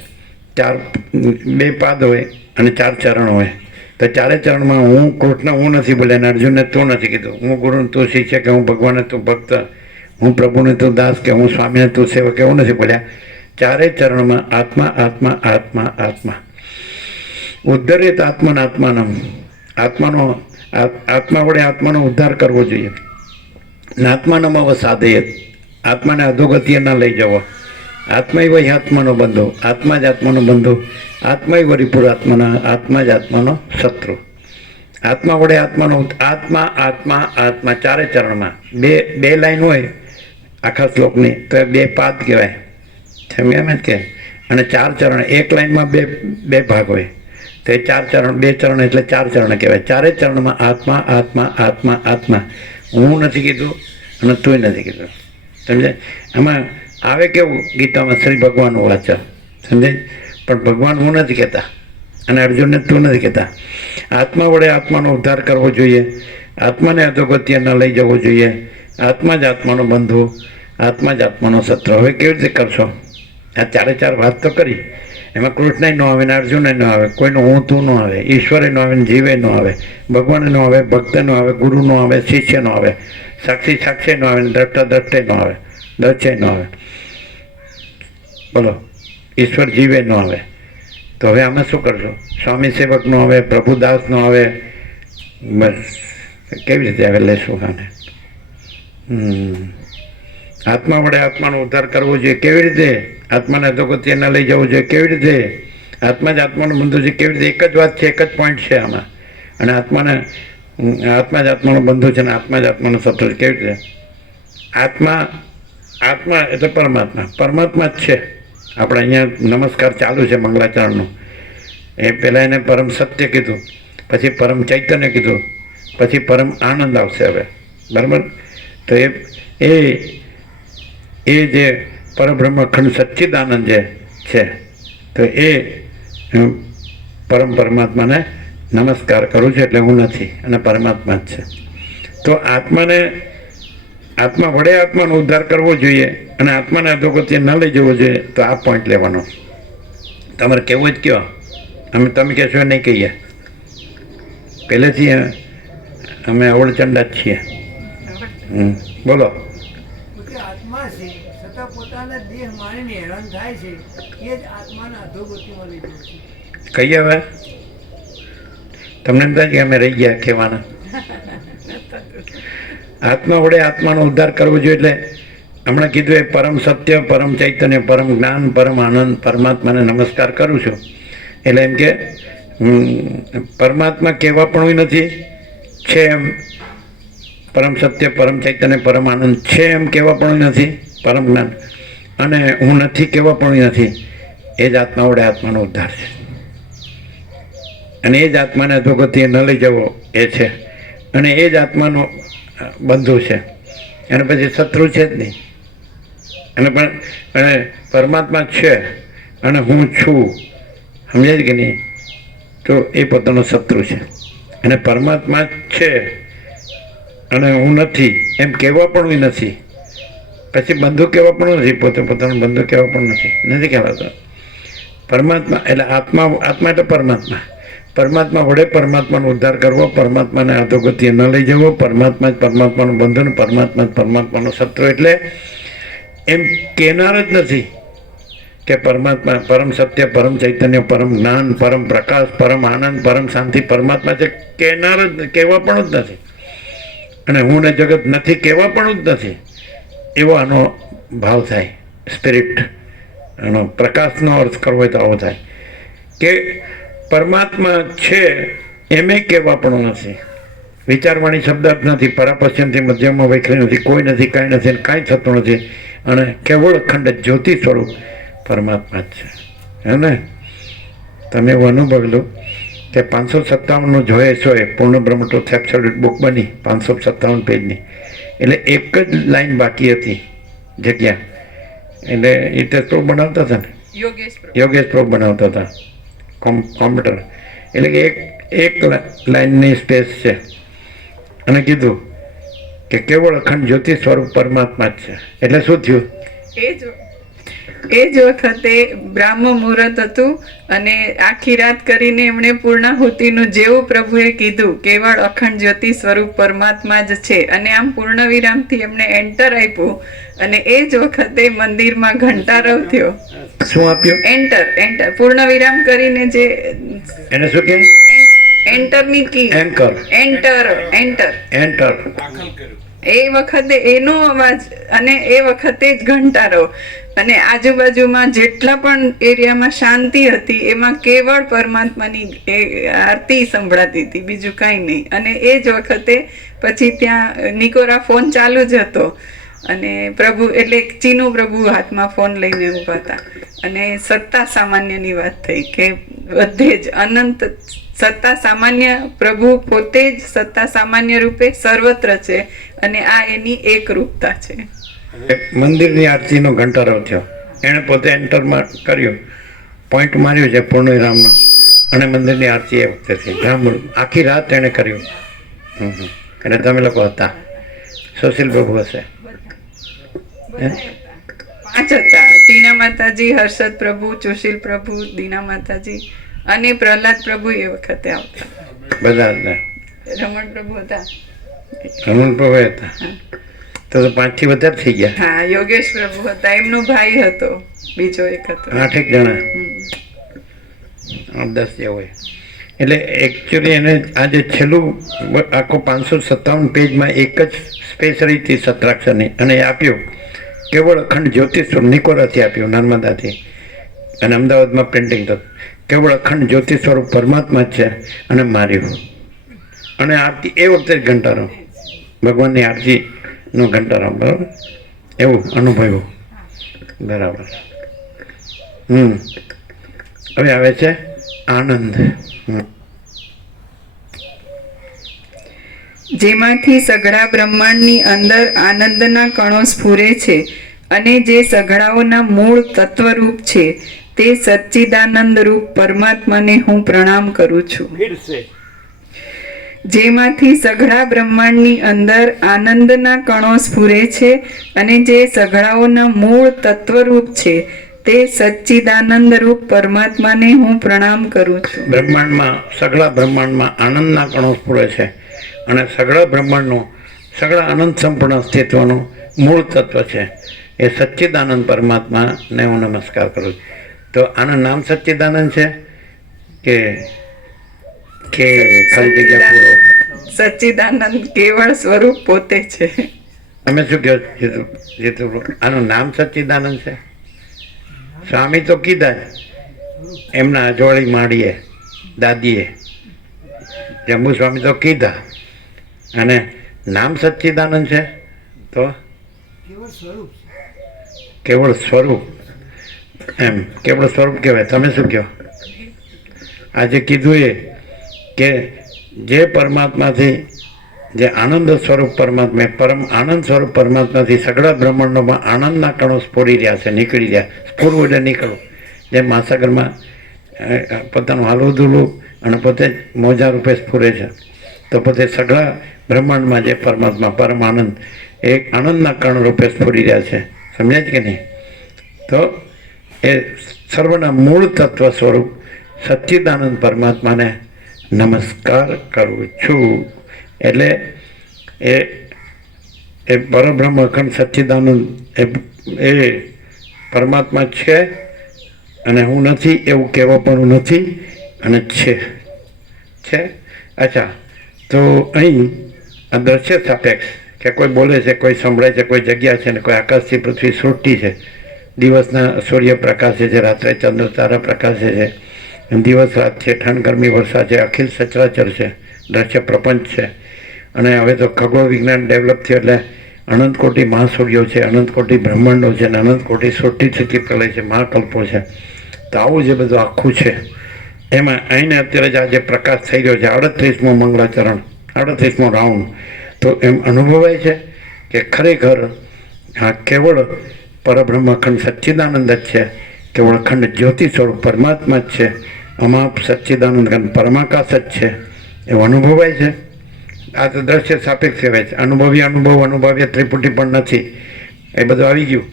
2 પાદ હોય અને 4 ચરણ હોય. તો 4 ચરણમાં હું કૃષ્ણ હું નથી બોલ્યા, અને અર્જુનને તું નથી કીધું. હું ગુરુને તું શિષ્ય કે હું ભગવાનને તું ભક્ત, હું પ્રભુને તું દાસ કે હું સ્વામીને તું સેવક એવું નથી બોલ્યા. 4 ચરણમાં આત્મા આત્મા આત્મા આત્મા. ઉદ્ધરેત આત્મનાત્માનમ આત્માનો આત્મા વડે આત્માનો ઉદ્ધાર કરવો જોઈએ. નાત્માનમ અવસાદયેત આત્માને અધોગતિએ ના લઈ જવો. આત્મૈવ આત્માનો બંધુ આત્મા જ આત્માનો બંધુ આત્મૈવ રિપુરાત્માના આત્મા જ આત્માનો શત્રુ. આત્મા વડે આત્માનો આત્મા આત્મા આત્મા 4 ચરણમાં 2 લાઈન હોય આખા શ્લોકની તો 2 પાદ કહેવાય. એમ જ કે અને 4 ચરણ 1 લાઈનમાં 2 ભાગ હોય તો 4 ચરણ 2 ચરણ એટલે 4 ચરણ કહેવાય. 4 ચરણમાં આત્મા આત્મા આત્મા આત્મા. હું નથી કીધું અને તુંય નથી કીધું. સમજે? આમાં આવે કેવું ગીતામાં શ્રી ભગવાનનું વાચન સમજે, પણ ભગવાન હું નથી કહેતા અને અર્જુનને તું નથી કહેતા. આત્મા વડે આત્માનો ઉદ્ધાર કરવો જોઈએ. આત્માને અધોગતિએ ન લઈ જવો જોઈએ. આત્મા જ આત્માનો બંધુ આત્મા જ આત્માનો શત્રુ. હવે કેવી રીતે કરશો? આ 4 વાત તો કરી, એમાં કૃષ્ણ ન આવે ને અર્જુન ન આવે, કોઈનું હું તું ન આવે, ઈશ્વરે ન આવે ને જીવે ન આવે, ભગવાન ન આવે, ભક્ત ન આવે, ગુરુ ન આવે, શિષ્ય ન આવે, સાક્ષી ન આવે ને દ્રષ્ટે ન આવે, દ્રશ્ય ન આવે. બોલો, ઈશ્વર જીવે ન આવે તો હવે આમાં શું કરશો? સ્વામી સેવક નો આવે, પ્રભુદાસ નો આવે, બસ કેવી રીતે આવે લેશું આને? આત્મા વડે આત્માનો ઉદ્ધાર કરવો જોઈએ. કેવી રીતે? આત્માને અધોગતિએ ન લઈ જવું જોઈએ. કેવી રીતે? આત્મા જ આત્માનો બંધુ છે. કેવી રીતે? એક જ વાત છે, એક જ પોઈન્ટ છે આમાં. અને આત્મા જ આત્માનો બંધુ છે અને આત્મા જ આત્માનો શત્રુ છે. કેવી રીતે? આત્મા એટલે પરમાત્મા જ છે. આપણે અહીંયા નમસ્કાર ચાલુ છે મંગલાચરણનો. એ પહેલાં એને પરમ સત્ય કીધું, પછી પરમ ચૈતન્ય કીધું, પછી પરમ આનંદ આવશે હવે. બરાબર? તો એ જે પરબ્રહ્મ અખંડ સચ્ચિદાનંદ જે છે તો એ પરમાત્માને નમસ્કાર કરું છું. એટલે હું નથી અને પરમાત્મા જ છે. તો આત્મા વડે આત્માનો ઉદ્ધાર કરવો જોઈએ અને આત્માને અધોગતિએ ન લઈ જવો જોઈએ. તો આ પોઈન્ટ લેવાનો. તમારે કહેવું જ કયો? તમે કહેશો નહીં કહીએ. પહેલેથી અમે અવળચંડા જ છીએ. બોલો. આત્મા છે છતાં પોતાના દેહ માણીને હેરાન થાય છે, એ જ આત્માના અધોગતિમાં લઈ જાય છે. કહીએ હવે? તમને એમ થાય કે અમે રહી ગયા કહેવાના? આત્મા વડે આત્માનો ઉદ્ધાર કરવો જોઈએ. એટલે હમણાં કીધું એ પરમ સત્ય, પરમ ચૈતન્ય, પરમ જ્ઞાન, પરમ આનંદ પરમાત્માને નમસ્કાર કરું છું. એટલે એમ કે પરમાત્મા કહેવા પણ નથી છે એમ, પરમ સત્ય, પરમ ચૈતન્ય, પરમ આનંદ છે એમ કહેવા પણ નથી, પરમ જ્ઞાન, અને હું નથી કહેવા પણ નથી. એ જ આત્મા વડે આત્માનો ઉદ્ધાર છે અને એ જ આત્માને અધોગતિએ ન લઈ જવો એ છે. અને એ જ આત્માનો બંધુ છે અને પછી શત્રુ છે જ નહીં. અને પરમાત્મા છે અને હું છું, સમજાય કે નહીં? તો એ પોતાનો શત્રુ છે. અને પરમાત્મા છે અને હું નથી એમ કહેવા પણ નથી, પછી બંધુ કહેવા પણ નથી, પોતાનો બંધુ કહેવા પણ નથી કહેવાતો. પરમાત્મા એટલે આત્મા એટલે પરમાત્મા વડે પરમાત્માનો ઉદ્ધાર કરવો, પરમાત્માને અધોગતિએ ન લઈ જવો, પરમાત્મા જ પરમાત્માનો બંધન, પરમાત્મા જ પરમાત્માનો શત્રુ. એટલે એમ કહેનાર જ નથી કે પરમાત્મા પરમ સત્ય, પરમ ચૈતન્ય, પરમ જ્ઞાન, પરમ પ્રકાશ, પરમ આનંદ, પરમ શાંતિ પરમાત્મા છે. કહેનાર જ કહેવા પણ જ નથી. અને હું ને જગત નથી કહેવા પણ જ નથી. એવો આનો ભાવ થાય. સ્પિરિટ એનો પ્રકાશનો અર્થ કરવો હોય તો આવો થાય કે પરમાત્મા છે એમે કહેવા પણ નથી. વિચારવાણી શબ્દ જ નથી, પરાપશ્ચિમથી મધ્યમાં વૈખરી નથી, કોઈ નથી, કાંઈ નથી, કાંઈ થતું નથી. અને કેવળ અખંડ જ્યોતિ સ્વરૂપ પરમાત્મા જ છે. હે ને? તમે એવું અનુભવેલું કે 557નો જોયેશો એ પૂર્ણ બ્રહ્મ ટ્રુથ એબ્સોલ્યુટ બુક બની 557 પેજની. એટલે એક જ લાઈન બાકી હતી જગ્યા. એટલે એ ટેસ્ટ પ્રૂફ બનાવતા હતા ને, યોગેશ પ્રૂફ બનાવતા હતા. કોમ્પ્યુટર, એટલે કે એક લાઈનની સ્પેસ છે. અને કીધું કે કેવળ અખંડ જ્યોતિ સ્વરૂપ પરમાત્મા જ છે. એટલે શું થયું? એ જ વખતે બ્રાહ્મ મુહૂર્ત હતું અને આખી રાત કરીને એમણે પૂર્ણાહુતિનું જેવું પ્રભુએ કીધું કેવળ અખંડ જ્યોતિ સ્વરૂપ પરમાત્મા જ છે, અને આમ પૂર્ણ વિરામથી એમણે એન્ટર આપ્યું અને એ જ વખતે મંદિરમાં ઘંટારવ થયો. શું આપ્યું? એન્ટર પૂર્ણ વિરામ કરીને જે એને શું કહે? એન્ટરની કી, એન્કર. એન્ટર એ વખતે એનો અવાજ અને એ વખતે જ ઘંટારો, અને આજુબાજુમાં જેટલા પણ એરિયામાં શાંતિ હતી એમાં કેવળ પરમાત્માની આરતી સંભળાતી હતી, બીજું કાંઈ નહીં. અને એ જ વખતે પછી ત્યાં નિકોરા ફોન ચાલુ જ હતો અને પ્રભુ એટલે ચીનુ પ્રભુ હાથમાં ફોન લઈને ઊભા હતા અને સત્તા સામાન્યની વાત થઈ કે બધે જ અનંત સત્તા સામાન્ય પ્રભુ પોતે જ સત્તા સામાન્ય રૂપે સર્વત્ર છે અને આ એની એક રૂપતા છે. મંદિરની આરતીનો ઘંટારો થયો, એણે પોતે એન્ટરમાં કર્યું, પોઈન્ટ માર્યું છે પૂર્ણ વિરામનો, અને મંદિરની આરતી એ વખતે થઈ. આખી રાત એણે કર્યું. અને તમે લોકો હતા, સુશીલ પ્રભુ હશે, 5 હતા, ટીના માતાજી, હર્ષદ પ્રભુ, સુશીલ પ્રભુ, દીના માતાજી અને પ્રહલાદ પ્રભુ એ વખતે આવતા. બધા હતા. રમણ પ્રભુ હતા. રમણ પ્રભુ હતા. તો 5 થી વધારે થઈ ગયા. હા, યોગેશ પ્રભુ હતા, એમનો ભાઈ હતો, બીજો એક હતો. 8 જણા, 10 જેવો હોય. એટલે એકચ્યુઅલી એને આજે છેલ્લું આખો 557 પેજમાં એક જ સ્પેસ રહી હતી સત્રાક્ષરની, અને એ આપ્યું કેવળ અખંડ જ્યોતિ સ્વરૂપ. નિકોરાથી આપ્યું, નર્મદાથી, અને અમદાવાદમાં પ્રિન્ટિંગ થતું. કેવળ અખંડ જ્યોતિ સ્વરૂપ પરમાત્મા જ છે, અને માર્યું. અને આરતી એ વખતે જ ઘંટારો, ભગવાનની આરતીનો ઘંટારો, બરાબર એવું અનુભવ્યું. બરાબર. હવે આવે છે આનંદ. જેમાંથી સઘળા બ્રહ્માંડની અંદર આનંદના કણો સ્ફુરે છે અને જે સઘળાઓના મૂળ તત્વરૂપ છે તે સચ્ચિદાનંદ રૂપ પરમાત્માને હું પ્રણામ કરું છું. જેમાંથી સઘળા બ્રહ્માંડની અંદર આનંદના કણો સ્ફુરે છે અને જે સઘળાઓના મૂળ તત્વરૂપ છે તે સચ્ચિદાનંદ રૂપ પરમાત્માને હું પ્રણામ કરું છું. બ્રહ્માંડમાં, સઘળા બ્રહ્માંડમાં આનંદના કણો સ્ફુરે છે, અને સઘળા બ્રહ્માંડનું, સઘળા અનંત સંપૂર્ણ અસ્તિત્વનું મૂળ તત્વ છે એ સચ્ચિદાનંદ પરમાત્માને હું નમસ્કાર કરું છું. તો આનું નામ સચ્ચિદાનંદ છે કે ખાલી જગ્યા પૂરો? સચ્ચિદાનંદ કેવળ સ્વરૂપ પોતે છે. તમે શું કહો જીતુ? આનું નામ સચ્ચિદાનંદ છે? સ્વામી તો કીધા જ એમના અજવાળી માડીએ, દાદીએ, જંબુ સ્વામી તો કીધા, અને નામ સચ્ચિદાનંદ છે. તો કેવળ સ્વરૂપ છે. કેવળ સ્વરૂપ, એમ કેવળ સ્વરૂપ કહેવાય. તમે શું કહો? આજે કીધું એ કે જે પરમાત્માથી, જે આનંદ સ્વરૂપ પરમાત્મા, પરમ આનંદ સ્વરૂપ પરમાત્માથી સઘળા બ્રહ્માંડોમાં આનંદના કણો સ્ફોરી રહ્યા છે, નીકળી રહ્યા. સ્ફૂરવું એટલે નીકળવું. જેમ મહાસાગરમાં પોતાનું હાલવું ધૂલવું અને પોતે જ મોજા રૂપે સ્ફુરે છે, તો પોતે સઘળા બ્રહ્માંડમાં જે પરમાત્મા પરમ આનંદ એ આનંદના કણ રૂપે સ્ફુરી રહ્યા છે. સમજાય છે કે નહીં? તો એ સર્વના મૂળ તત્વ સ્વરૂપ સચ્ચિદાનંદ પરમાત્માને નમસ્કાર કરું છું. એટલે એ પરબ્રહ્મ અખંડ સચ્ચિદાનંદ એ પરમાત્મા છે, અને હું નથી એવું કહેવા પણ નથી, અને છે. અચ્છા, તો અહીં આ દ્રશ્ય સાપેક્ષ કે કોઈ બોલે છે, કોઈ સંભળાય છે, કોઈ જગ્યા છે, ને કોઈ આકાશથી પૃથ્વી સૃષ્ટિ છે. દિવસના સૂર્ય પ્રકાશે છે, રાત્રે ચંદ્ર તારા પ્રકાશે છે, દિવસ રાત છે, ઠંડ ગરમી વર્ષા છે, અખિલ સચરાચર છે, દ્રશ્ય પ્રપંચ છે. અને હવે તો ખગોળ વિજ્ઞાન ડેવલપ થયું એટલે અનંત કોટી મહાસૂર્યો છે, અનંત કોટી બ્રહ્માંડો છે, અને અનંત કોટી સૃષ્ટિ સ્થિતિ પ્રલય છે, મહાકલ્પો છે. તો આવું જે બધું આખું છે એમાં અહીંને અત્યારે જ આજે પ્રકાશ થઈ રહ્યો છે, 38મો મંગળાચરણ, 38મો રાઉન્ડ. તો એમ અનુભવાય છે કે ખરેખર આ કેવળ પરબ્રહ્મ અખંડ સચ્ચિદાનંદ જ છે, કેવળ અખંડ જ્યોતિ સ્વરૂપ પરમાત્મા જ છે, આમાં સચ્ચિદાનંદ ઘન પરમાકાશ જ છે એવું અનુભવાય છે. આ તો દ્રશ્ય સાપેક્ષ કહેવાય છે. અનુભવ્ય ત્રિપુટી પણ નથી, એ બધું આવી ગયું.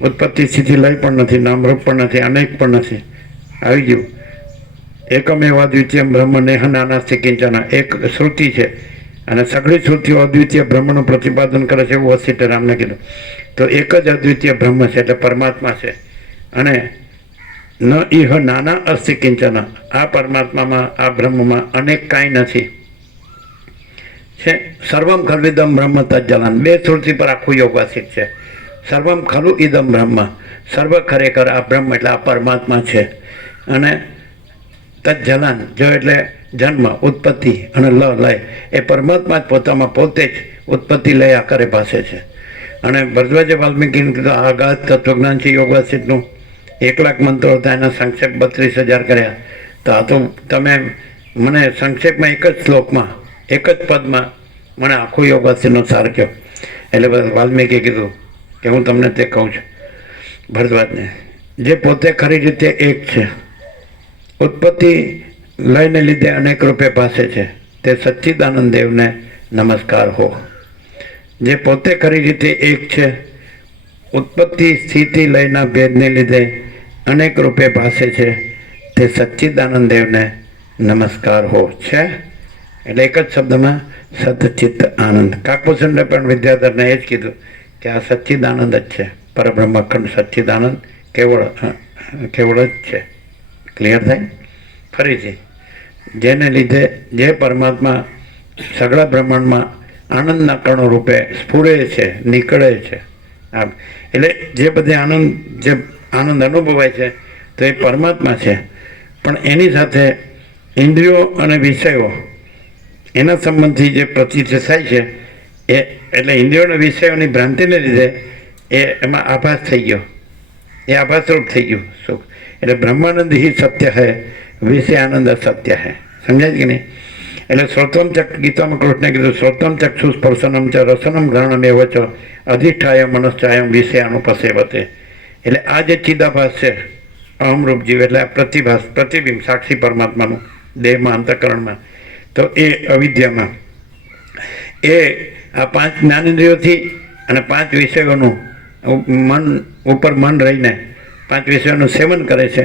ઉત્પત્તિ સ્થિતિ લય પણ નથી, નામરૂપ પણ નથી, અનેક પણ નથી, આવી ગયું. એકમેવ અદ્વિતીય બ્રહ્મ નેહ નાનાસ્તિ કિંચન, એક શ્રુતિ છે અને સઘળી શ્રુતિઓ અદ્વિતીય બ્રહ્મનું પ્રતિપાદન કરે છે એવું વસિષ્ઠ રામને કીધું. તો એક જ અદ્વિતીય બ્રહ્મ છે એટલે પરમાત્મા છે. અને ન ઇહ નાના અસ્તિ કિંચન, આ પરમાત્મામાં આ બ્રહ્મમાં અનેક કાંઈ નથી છે. સર્વમ ખલુ ઇદમ બ્રહ્મ તજ્જલન, બે શ્રુતિ પર આખું યોગાસિત છે. સર્વમ ખલુ ઇદમ બ્રહ્મ, સર્વ ખરેખર આ બ્રહ્મ એટલે આ પરમાત્મા છે. અને તજ્જલન, જો એટલે જન્મ, ઉત્પત્તિ અને લય, એ પરમાત્મા જ પોતામાં પોતે જ ઉત્પત્તિ લય આકારે ભાષે છે. અને ભરદ્વાજે વાલ્મીકીને કીધું આગાધ તત્વજ્ઞાન છે યોગાસિતનું. 1,00,000 મંત્રો હતા, એના સંક્ષેપ 32,000 કર્યા. તો આ તો તમે મને સંક્ષેપમાં એક જ શ્લોકમાં એક જ પદમાં મને આખો યોગાસિતનો સાર કહો. એટલે વાલ્મીકી કીધું કે હું તમને તે કહું છું ભરદ્વાજને, જે પોતે ખરી રીતે એક છે, ઉત્પત્તિ લયને લીધે અનેક રૂપે ભાષે છે, તે સચ્ચિદાનંદ દેવને નમસ્કાર હો. જે પોતે ખરી રીતે એક છે, ઉત્પત્તિ સ્થિતિ લયના ભેદને લીધે અનેક રૂપે ભાષે છે, તે સચ્ચિદાનંદ દેવને નમસ્કાર હો છે. એટલે એક જ શબ્દમાં સતચિત્ત આનંદ. કાકભૂષણે પણ વિદ્યાધરને એ જ કીધું કે આ સચ્ચિદાનંદ જ છે, પરબ્રહ્મ અખંડ સચ્ચિદાનંદ કેવળ જ છે. ક્લિયર થાય? ફરીથી, જેને લીધે જે પરમાત્મા સગળા બ્રહ્માંડમાં આનંદના કણો રૂપે સ્ફુરે છે, નીકળે છે. આમ એટલે જે બધે આનંદ અનુભવાય છે તો એ પરમાત્મા છે. પણ એની સાથે ઇન્દ્રિયો અને વિષયો એના સંબંધથી જે પ્રતીત થાય છે એ એટલે ઇન્દ્રિયો અને વિષયોની ભ્રાંતિને લીધે એમાં આભાસ થઈ ગયો, એ આભાસરૂપ થઈ ગયું સુખ. એટલે બ્રહ્માનંદ ही સત્ય है, વિષય આનંદ અસત્ય है. સમજાય કે નહીં? એટલે શ્રોતમ ચક, ગીતામાં કૃષ્ણે કીધું શ્રોતમ ચક્ષુ સ્પર્શનમ ચ રસનમ ગ્રહણમ એવ ચ અધિષ્ઠાય મનશ્ચાયમ વિષયાનુપસેવતે. એટલે આ જે ચિદાભાસ છે અહમરૂપ જીવ, એટલે આ પ્રતિબિંબ સાક્ષી પરમાત્માનું દેહમાં અંતઃકરણમાં, તો એ અવિદ્યામાં એ આ 5 જ્ઞાનેન્દ્રિયોથી અને 5 વિષયોનું મન ઉપર મન રહીને 5 વિષયોનું સેવન કરે છે.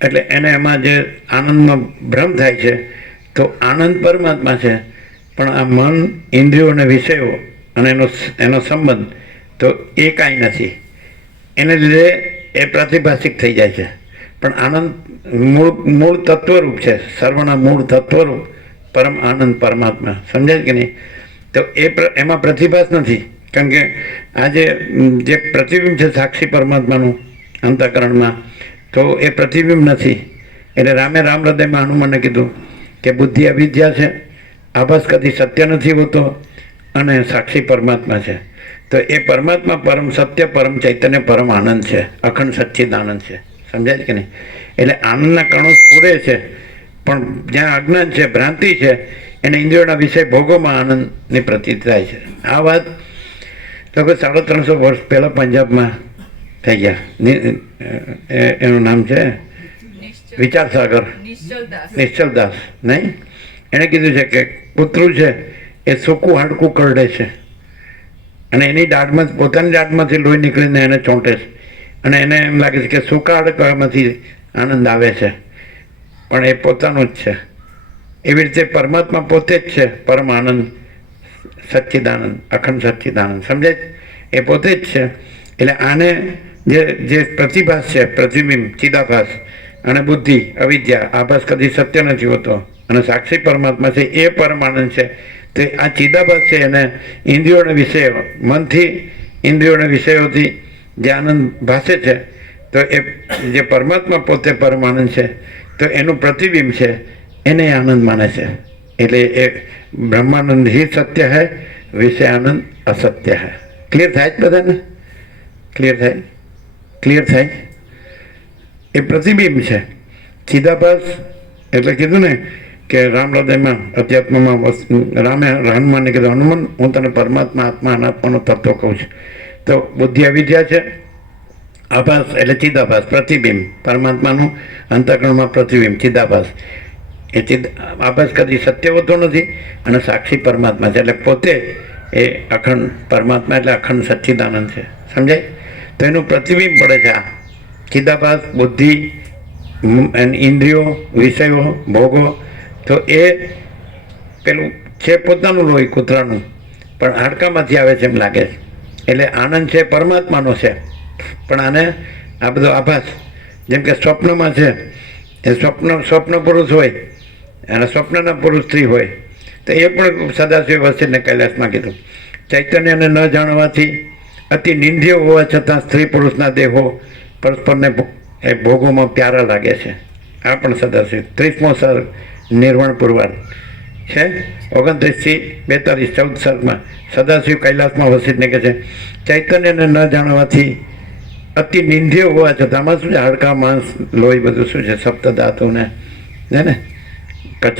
એટલે એને એમાં જે આનંદમાં ભ્રમ થાય છે. તો આનંદ પરમાત્મા છે, પણ આ મન, ઇન્દ્રિયો અને વિષયો અને એનો સંબંધ તો એ કાંઈ નથી. એને લીધે એ પ્રાતિભાષિક થઈ જાય છે. પણ આનંદ મૂળ તત્વરૂપ છે, સર્વના મૂળ તત્વરૂપ પરમ આનંદ પરમાત્મા. સમજાય કે નહીં? તો એમાં પ્રતિભાસ નથી, કારણ કે આ જે પ્રતિબિંબ છે સાક્ષી પરમાત્માનું અંતઃકરણમાં, તો એ પ્રતિબિંબ નથી. એટલે રામે રામ હૃદયમાં હનુમાને કીધું કે બુદ્ધિ અવિદ્યા છે, આભાસ કદી સત્ય નથી હોતો, અને સાક્ષી પરમાત્મા છે. તો એ પરમાત્મા પરમ સત્ય, પરમ ચૈતન્ય, પરમ આનંદ છે, અખંડ સચ્ચિદાનંદ છે. સમજાય કે નહીં? એટલે આનંદના કણો પૂરે છે, પણ જ્યાં અજ્ઞાન છે, ભ્રાંતિ છે, એને ઇન્દ્રિયોના વિષય ભોગોમાં આનંદની પ્રતીત થાય છે. આ વાત લગભગ 350 વર્ષ પહેલાં પંજાબમાં થઈ ગયા. એનું નામ છે વિચારસાગર, નિશ્ચલદાસ નહીં? એણે કીધું છે કે કૂતરું છે એ સૂકું હાડકું કરડે છે અને એની દાઢમાં, પોતાની દાઢમાંથી લોહી નીકળીને એને ચોંટે છે, અને એને એમ લાગે છે કે સૂકા હાડકામાંથી આનંદ આવે છે, પણ એ પોતાનું જ છે. એવી રીતે પરમાત્મા પોતે જ છે, પરમ આનંદ, સચ્ચિદાનંદ, અખંડ સચ્ચિદાનંદ. સમજાય? એ પોતે જ છે. એટલે આને જે પ્રતિભાસ છે, પ્રતિબિંબ, ચિદાભાસ, અને બુદ્ધિ, અવિદ્યા, આભાસ કદી સત્ય નથી હોતો, અને સાક્ષી પરમાત્મા છે એ પરમ આનંદ છે. તો આ ચિદાભાસ છે એને ઇન્દ્રિયો અને વિષયો, મનથી ઇન્દ્રિયો અને વિષયોથી જે આનંદ ભાસે છે, તો એ જે પરમાત્મા પોતે પરમ આનંદ છે, તો એનું પ્રતિબિંબ છે, એને આનંદ માને છે. એટલે એ બ્રહ્માનંદ ही સત્ય है, વિષય આનંદ અસત્ય है. ક્લિયર થાય જ બધાને? ક્લિયર થાય? એ પ્રતિબિંબ છે. ચિદાભાસ એટલે કીધું ને કે રામ હૃદયમાં અધ્યાત્મમાં રામે હનુમાનને કીધું, હનુમાન હું તને પરમાત્મા, આત્મા, અનાત્માનો તત્વ કહું છું. તો બુદ્ધિ અવિદ્યા છે, આભાસ એટલે ચિદાભાસ, પ્રતિબિંબ, પરમાત્માનું અંતઃકરણમાં પ્રતિબિંબ, ચિદાભાસ. એ આભાસ કદી સત્ય હોતો નથી અને સાક્ષી પરમાત્મા છે. એટલે પોતે એ અખંડ પરમાત્મા એટલે અખંડ સચ્ચિદાનંદ છે. સમજાય? તો એનું પ્રતિબિંબ પડે છે આ ચિદાભાસ, બુદ્ધિ, ઇન્દ્રિયો, વિષયો, ભોગો. તો એ પેલું છે પોતાનું લોહી કૂતરાનું, પણ હાડકામાંથી આવે છે એમ લાગે છે. એટલે આનંદ છે પરમાત્માનો છે, પણ આને આ બધો આભાસ. જેમ કે સ્વપ્નમાં છે, એ સ્વપ્ન પુરુષ હોય અને સ્વપ્નના પુરુષ સ્ત્રી હોય, તો એ પણ સદાશિવ વસ્તીને કૈલાસમાં કીધું. ચૈતન્યને ન જાણવાથી અતિ નિંદ્ય હોવા છતાં સ્ત્રી પુરુષના દેહો પરસ્પરને એ ભોગોમાં પ્યારા લાગે છે. આ પણ સદાશિવ 30મો સર્ગ નિર્વાણ પુરવાર છે, 29થી 42, 14 સર્ગમાં સદાશિવ કૈલાસમાં વસિતને કહે છે ચૈતન્યને ન જાણવાથી અતિ નિંદ્ય હોવા છતાં આમાં શું છે, હાડકા, માંસ, લોહી બધું શું છે, સપ્ત ધાતુને છે ને